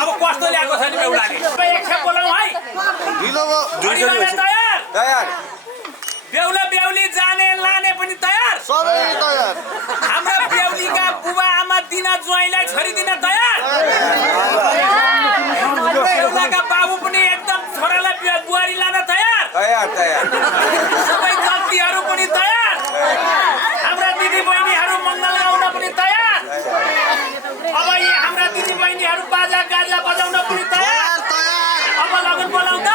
अब कस्तो ल्याएको छ नि बेहुलाले एकखेप बोलाऊ है तयार बेहुला बेहुली जाने लाने पनि तयार हाम्रा बेहुलीका बुबा आमा दिन ज्वाइँलाई छोरी दिन तयार बेहुलाका बाबु पनि एकदम छोरालाई बुहारी लान तयार सबै जातिहरू पनि तयार हाम्रा दिदी बहिनीहरू मङ्गल गाउन पनि तयार अब यी हाम्रा दिदी बहिनीहरू बाजा गाजा बजाउन पनि तयार अब लगन बोलाउ त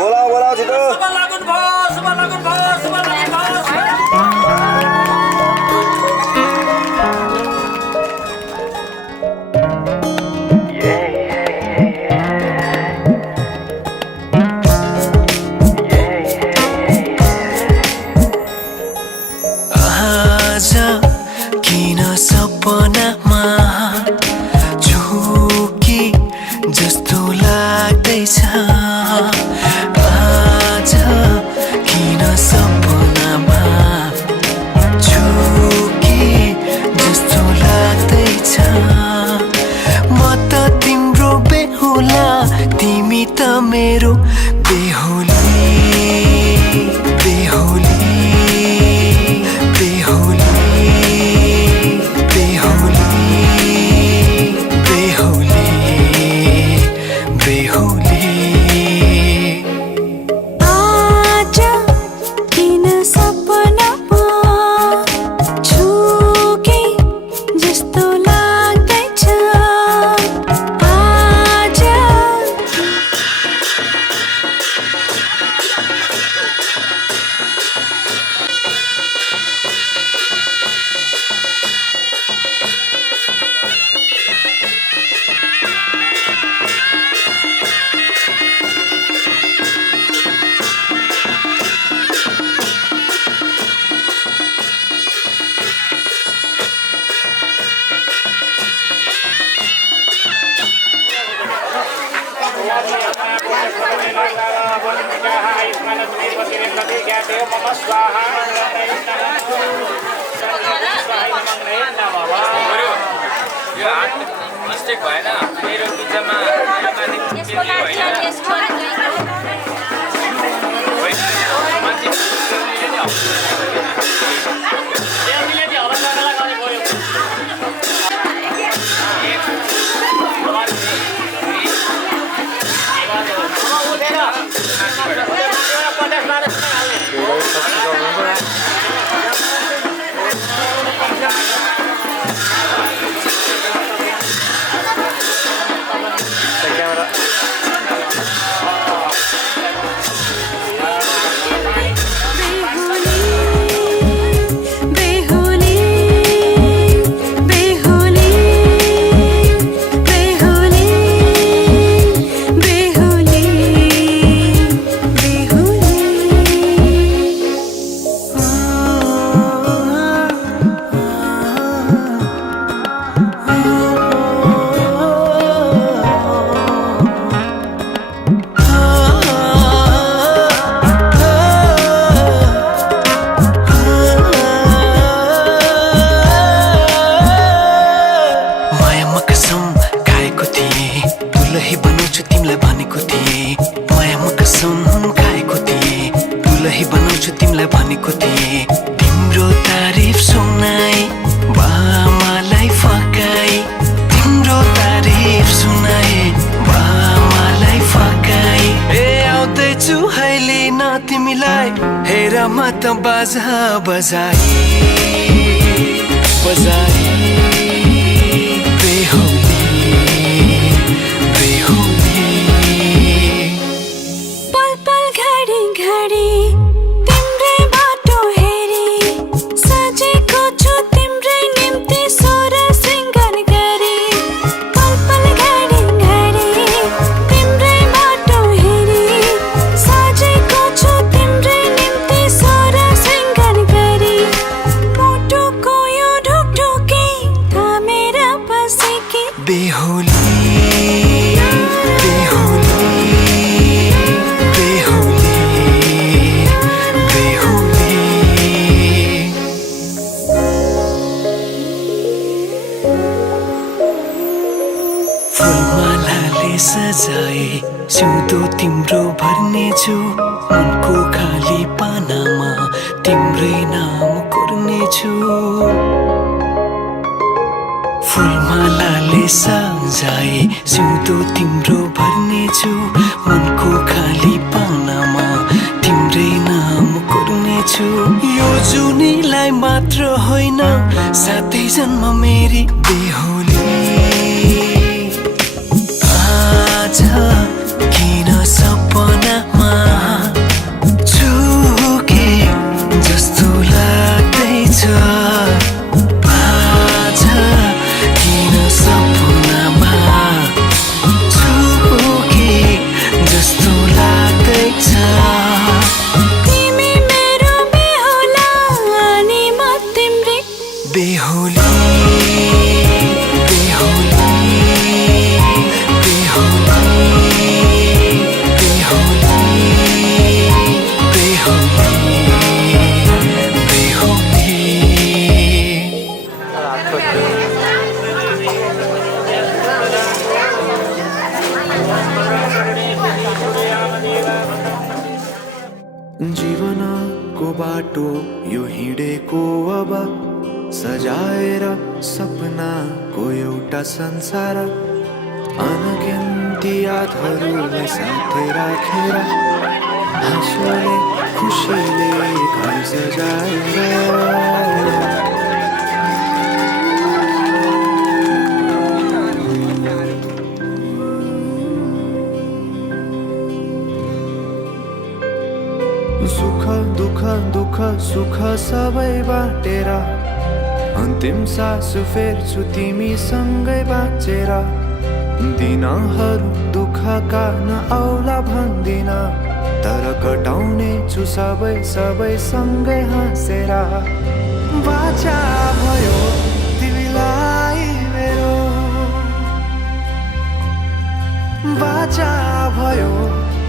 बोलाउ छिटो शुभ लगन भयो शुभ लगन भयो शुभ लगन भयो सपनामा झुकी जस्तो लाग्दैछ आज किन सपनामा झुकी जस्तो लाग्दैछ म त तिम्रो बेहुला तिमी त मेरो बेहुली बेहुली बेहुली मिस्टेक भएन मेरो बिचमा मत बाजा बजाई बजाई बेहुली बेहुली बेहुली बेहुली बेहुली बेहुली फुलमालाले सजाए सिउँदो तिम्रो भर्नेछु मनको खाली पानामा तिम्रै नाम कोर्नेछु फुलमालाले सजाए सिउँदो तिम्रो भर्नेछु मनको खाली पानामा तिम्रै नाम कोर्नेछु यो जुनीलाई मात्र होइन साथै जन्म मेरी बेहुली आज किन सपनामा झुके जस्तो लाग्दैछ आज किन सपनामा झुके जस्तो लाग्दैछ तिमी मेरो बेहुला अनि म तिम्रै बेहुली जीवनको बाटो यो हिँडेको अब सजाएर सपनाको एउटा संसार अनगिन्ती यादहरूलाई साथै राखेर हाँसोले खुसीले घर सजाएर सुख दुःख दुःख सुख सबै बाटेर अन्तिम सास फेर्छु तिमीसँगै बाँचेर दिनहरू दुःखका नआउला भन्दिन तर कटाउने छु सबै सबै सँगै हाँसेर बाचा भयो तिमीलाई मेरो बाचा भयो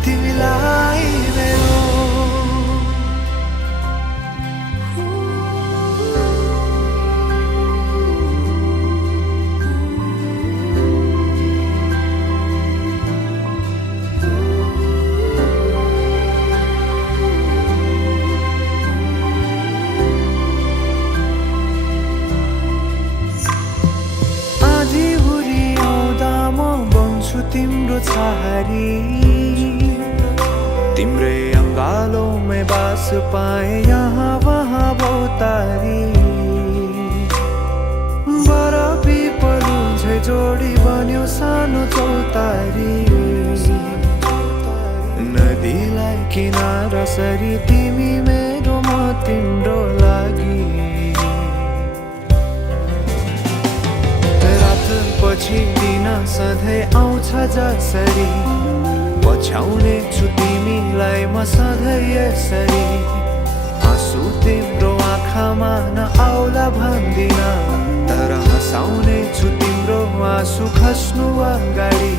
तिमीलाई मेरो तिम्रो छहारी तिम्रै अङ्गालोमै बास पाए यहाँ वहाँ बहुतारी बरफी पलुझै जोडी बन्यो सानो चौतारी नदीलाई किनारा सरी तिमी मेरो म तिम्रो लागि पछि दिन सधैँ आउँछ जसरी पछ्याउने छु तिमीलाई म सधैँ यसरी आँसु तिम्रो आँखामा नआउला भन्दिन तर हँसाउने छु तिम्रो आँसु खस्नु अगाडि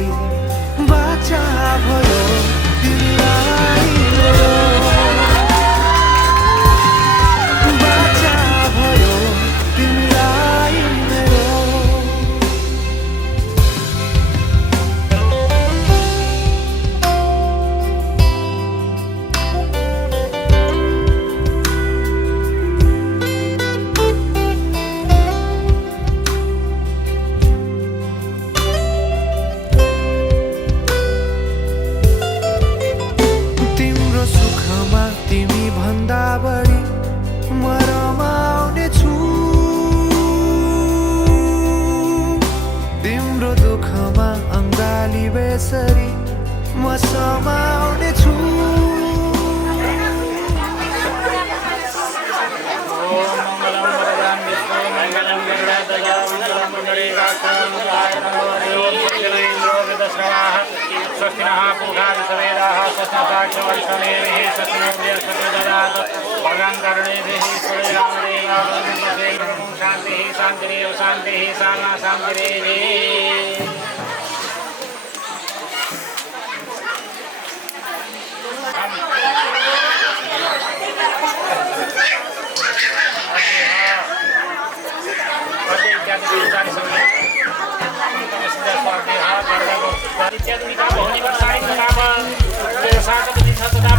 बाचा भयो तिमीलाई बाचा भयो तिमीलाई बेसरी म समाउने छु स्वस्ति नः पूषा विश्ववेदाः स्वस्तिसाक्षवर्षमेभिः स्वस्तिनोर्यस्वतिददातु भगवान् करुणेभिः श्रीरामदेवावन्दते शान्तिः शान्तिरेव शान्तिः सा शान्तिरेव इत्याधुनिका बहुनिवा साडी तथा सार्वजनिक तथा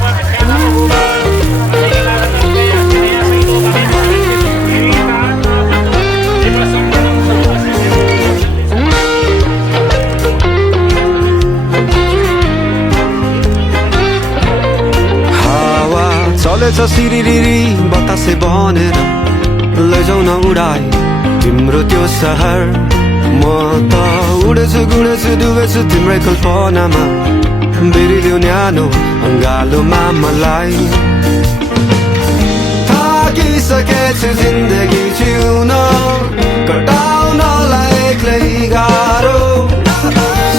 हावा चलेछ सिरिरी बतासे बनेर लैजाउ न उडाई तिम्रो त्यो सहर म त उडेछु गुडेछु डुबेछु तिम्रै कल्पनामा बिरिदेऊ न्यानो अङ्गालोमा मलाई थाकिसकेछु जिन्दगी जिउन कटाउनलाई एक्लै गाह्रो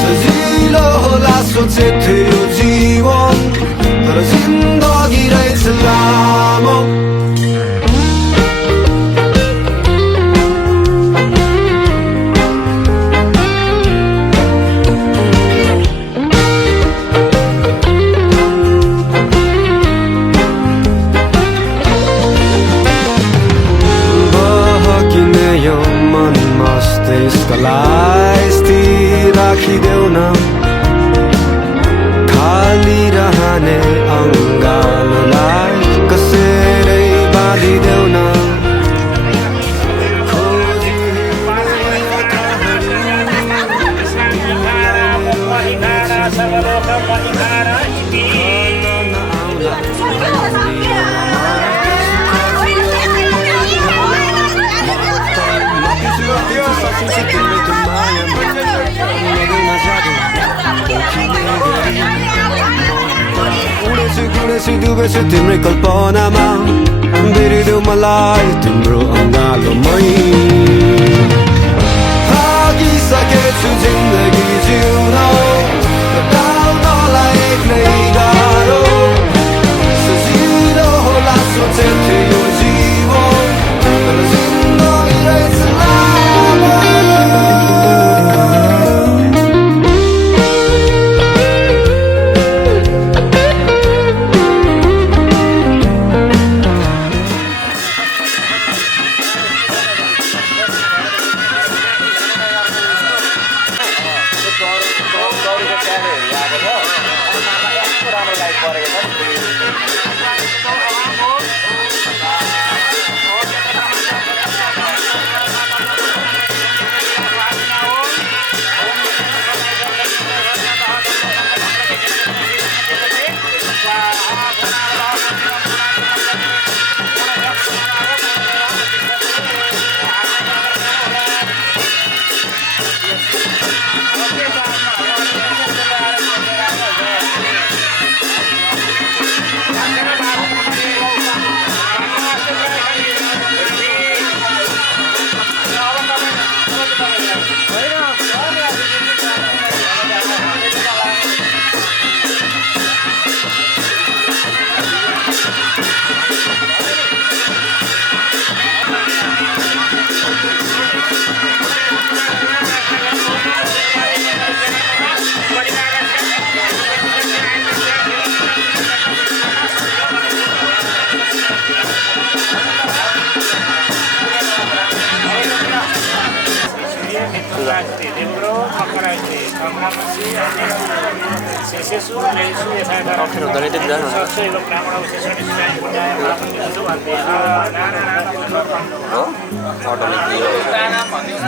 सजिलो होला सोचे थियो जीवन तर जिन्दगी रहेछ लामो मस्तिष्कलाई स्थिर राखिदेऊ न खाली रहने अङ्गालोलाई कसैले बाँधिदेऊ न उडेछु डुबेछु तिम्रै कल्पनामा बिरिदेऊ मलाई तिम्रो अङ्गालोमै थाकिसकेछु जिन्दगी जिउन कटाउनलाई एक्लै गाह्रो सजिलो होला सोचे थियो जीवन तर जिन्दगी रहेछ लामो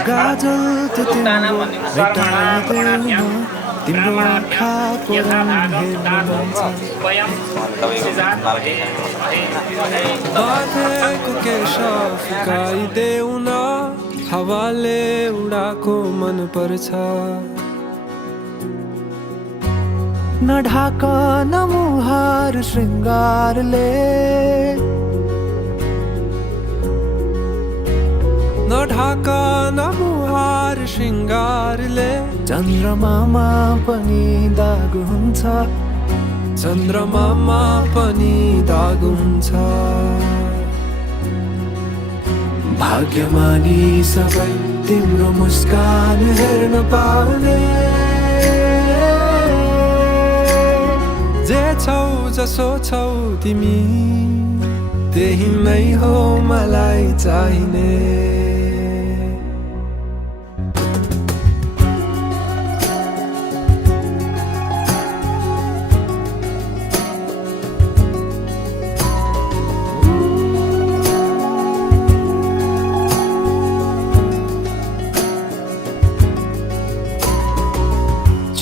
गाजल त तिम्रो भेटाइदेऊ न तिम्रो आँखाको रङ हेर्नु बाँधेको केश फुकाइदेऊ न हावाले उडाको मन पर्छ न ढाक न मुहार श्रृङ्गारले न ढाक न मुहार श्रृङ्गारले चन्द्रमामा पनि दाग हुन्छ चन्द्रमामा पनि दाग हुन्छ भाग्यमानी सबै तिम्रो मुस्कान हेर्न पाउने जे छौ जसो छौ तिमी त्यही नै हो मलाई चाहिने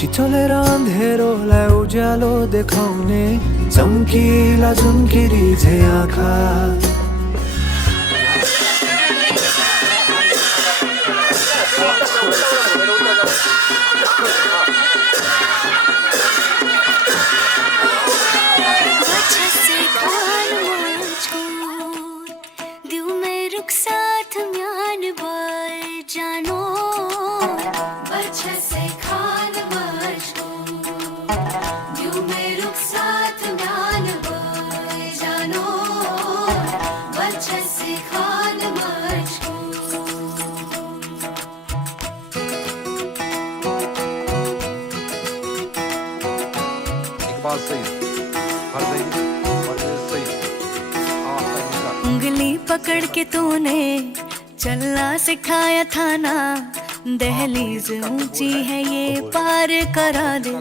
पछि चलेर अँधेरोलाई उज्यालो देखाउने चम्किला झुम्किरी झै आँखा उंगली पकड़ के तूने चलना सिखाया था ना, दहलीज ऊंची है ये पार करा दे।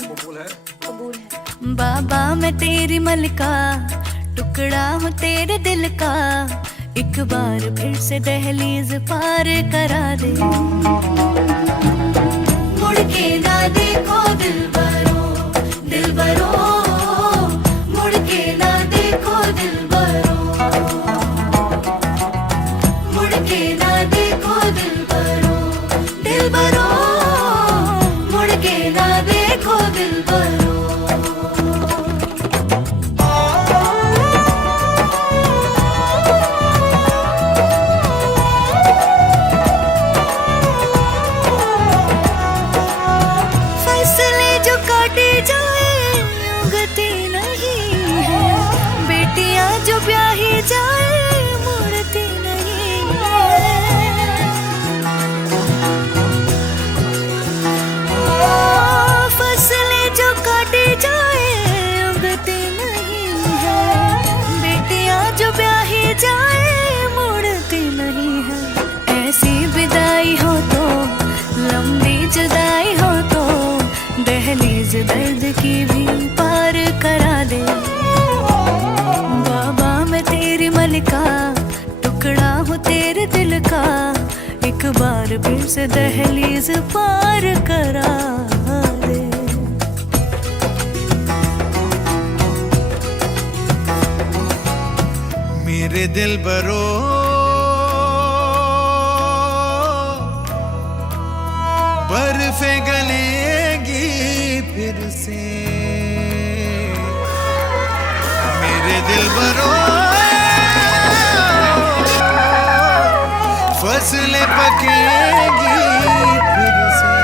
बाबा मैं तेरी मलिका, टुकड़ा हूँ तेरे दिल का, एक बार फिर से दहलीज पार करा दे। मुड़ के ना देखो दिलबरो, दिलबरो, मुड़ के ना देखो दिलबरो, मुड़ के ना देखो दिलबरो, दिलबरो, मुड़ के ना देखो दिलबरो। जो ब्याही जाए मुड़ती नहीं है, फसलें जो काटी जाए उगती नहीं है, बेटियां जो ब्याही जाए मुड़ती नहीं है। ऐसी विदाई हो तो लंबी जुदाई हो तो दहलीज दर्द की भी पार करा दे। तेरी मलिका, टुकड़ा हूँ तेरे दिल का, एक बार फिर से दहलीज पार करा दे। मेरे दिल बरो बर्फे गलेगी फिर से, मेरे दिल बरो फसलें पकेगी फिर से,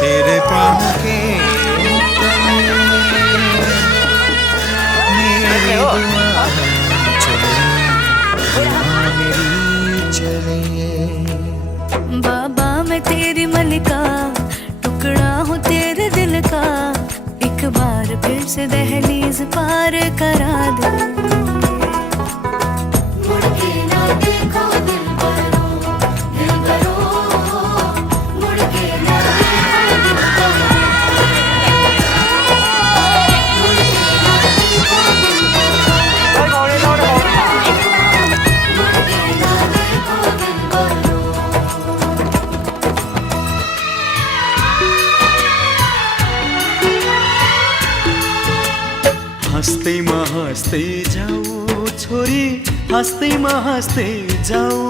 तेरे पाँव के मेरी दुआ चले। बाबा मैं तेरी मलिका, टुकड़ा हूँ तेरे दिल का, एक बार फिर से दहलीज पार करा दे। हँस्दैमा हँस्दै जाऊ छोरी, हँस्दैमा हँस्दै जाऊ,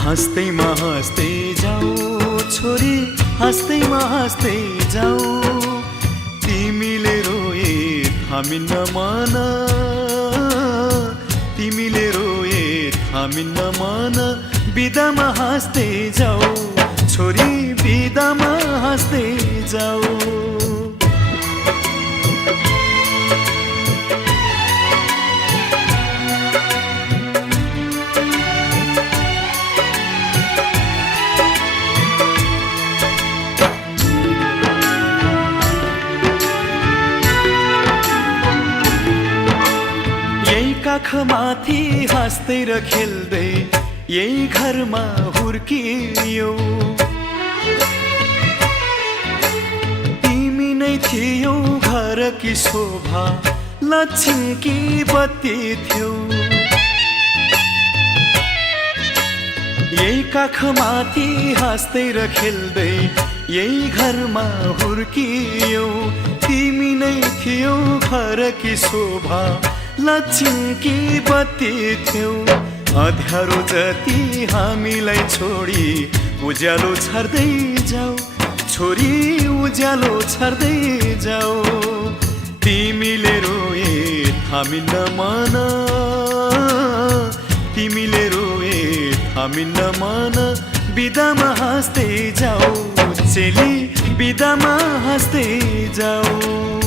हँस्दैमा हँस्दै जाऊ छोरी, हँस्दैमा हँस्दै जाऊ। तिमीले रोए थामिन्न मन, तिमीले रोए थामिन्न मन, बिदामा हाँस्दै जाऊ छोरी, बिदामा हाँस्दै जाऊ। यही काखमाथि हाँस्दै र खेल्दै यही घरमा हुर्कियौ, तिमी नै थियौ घर की शोभा, लक्ष्मी की बत्ती थियौ। यही काखमाथि हाँस्दै र खेल्दै यही घरमा हुर्कियौ तिमी नै थियौ घरकी शोभा लक्ष्मीकी बत्ती थियौ अँध्यारो जति हामीलाई छोडी उज्यालो छर्दै जाऊ छोरी उज्यालो छर्दै जाऊ तिमीले रोए थामिन्न मन तिमीले रोए थामिन्न मन बिदामा हाँस्दै जाऊ चेली बिदामा हाँस्दै जाऊ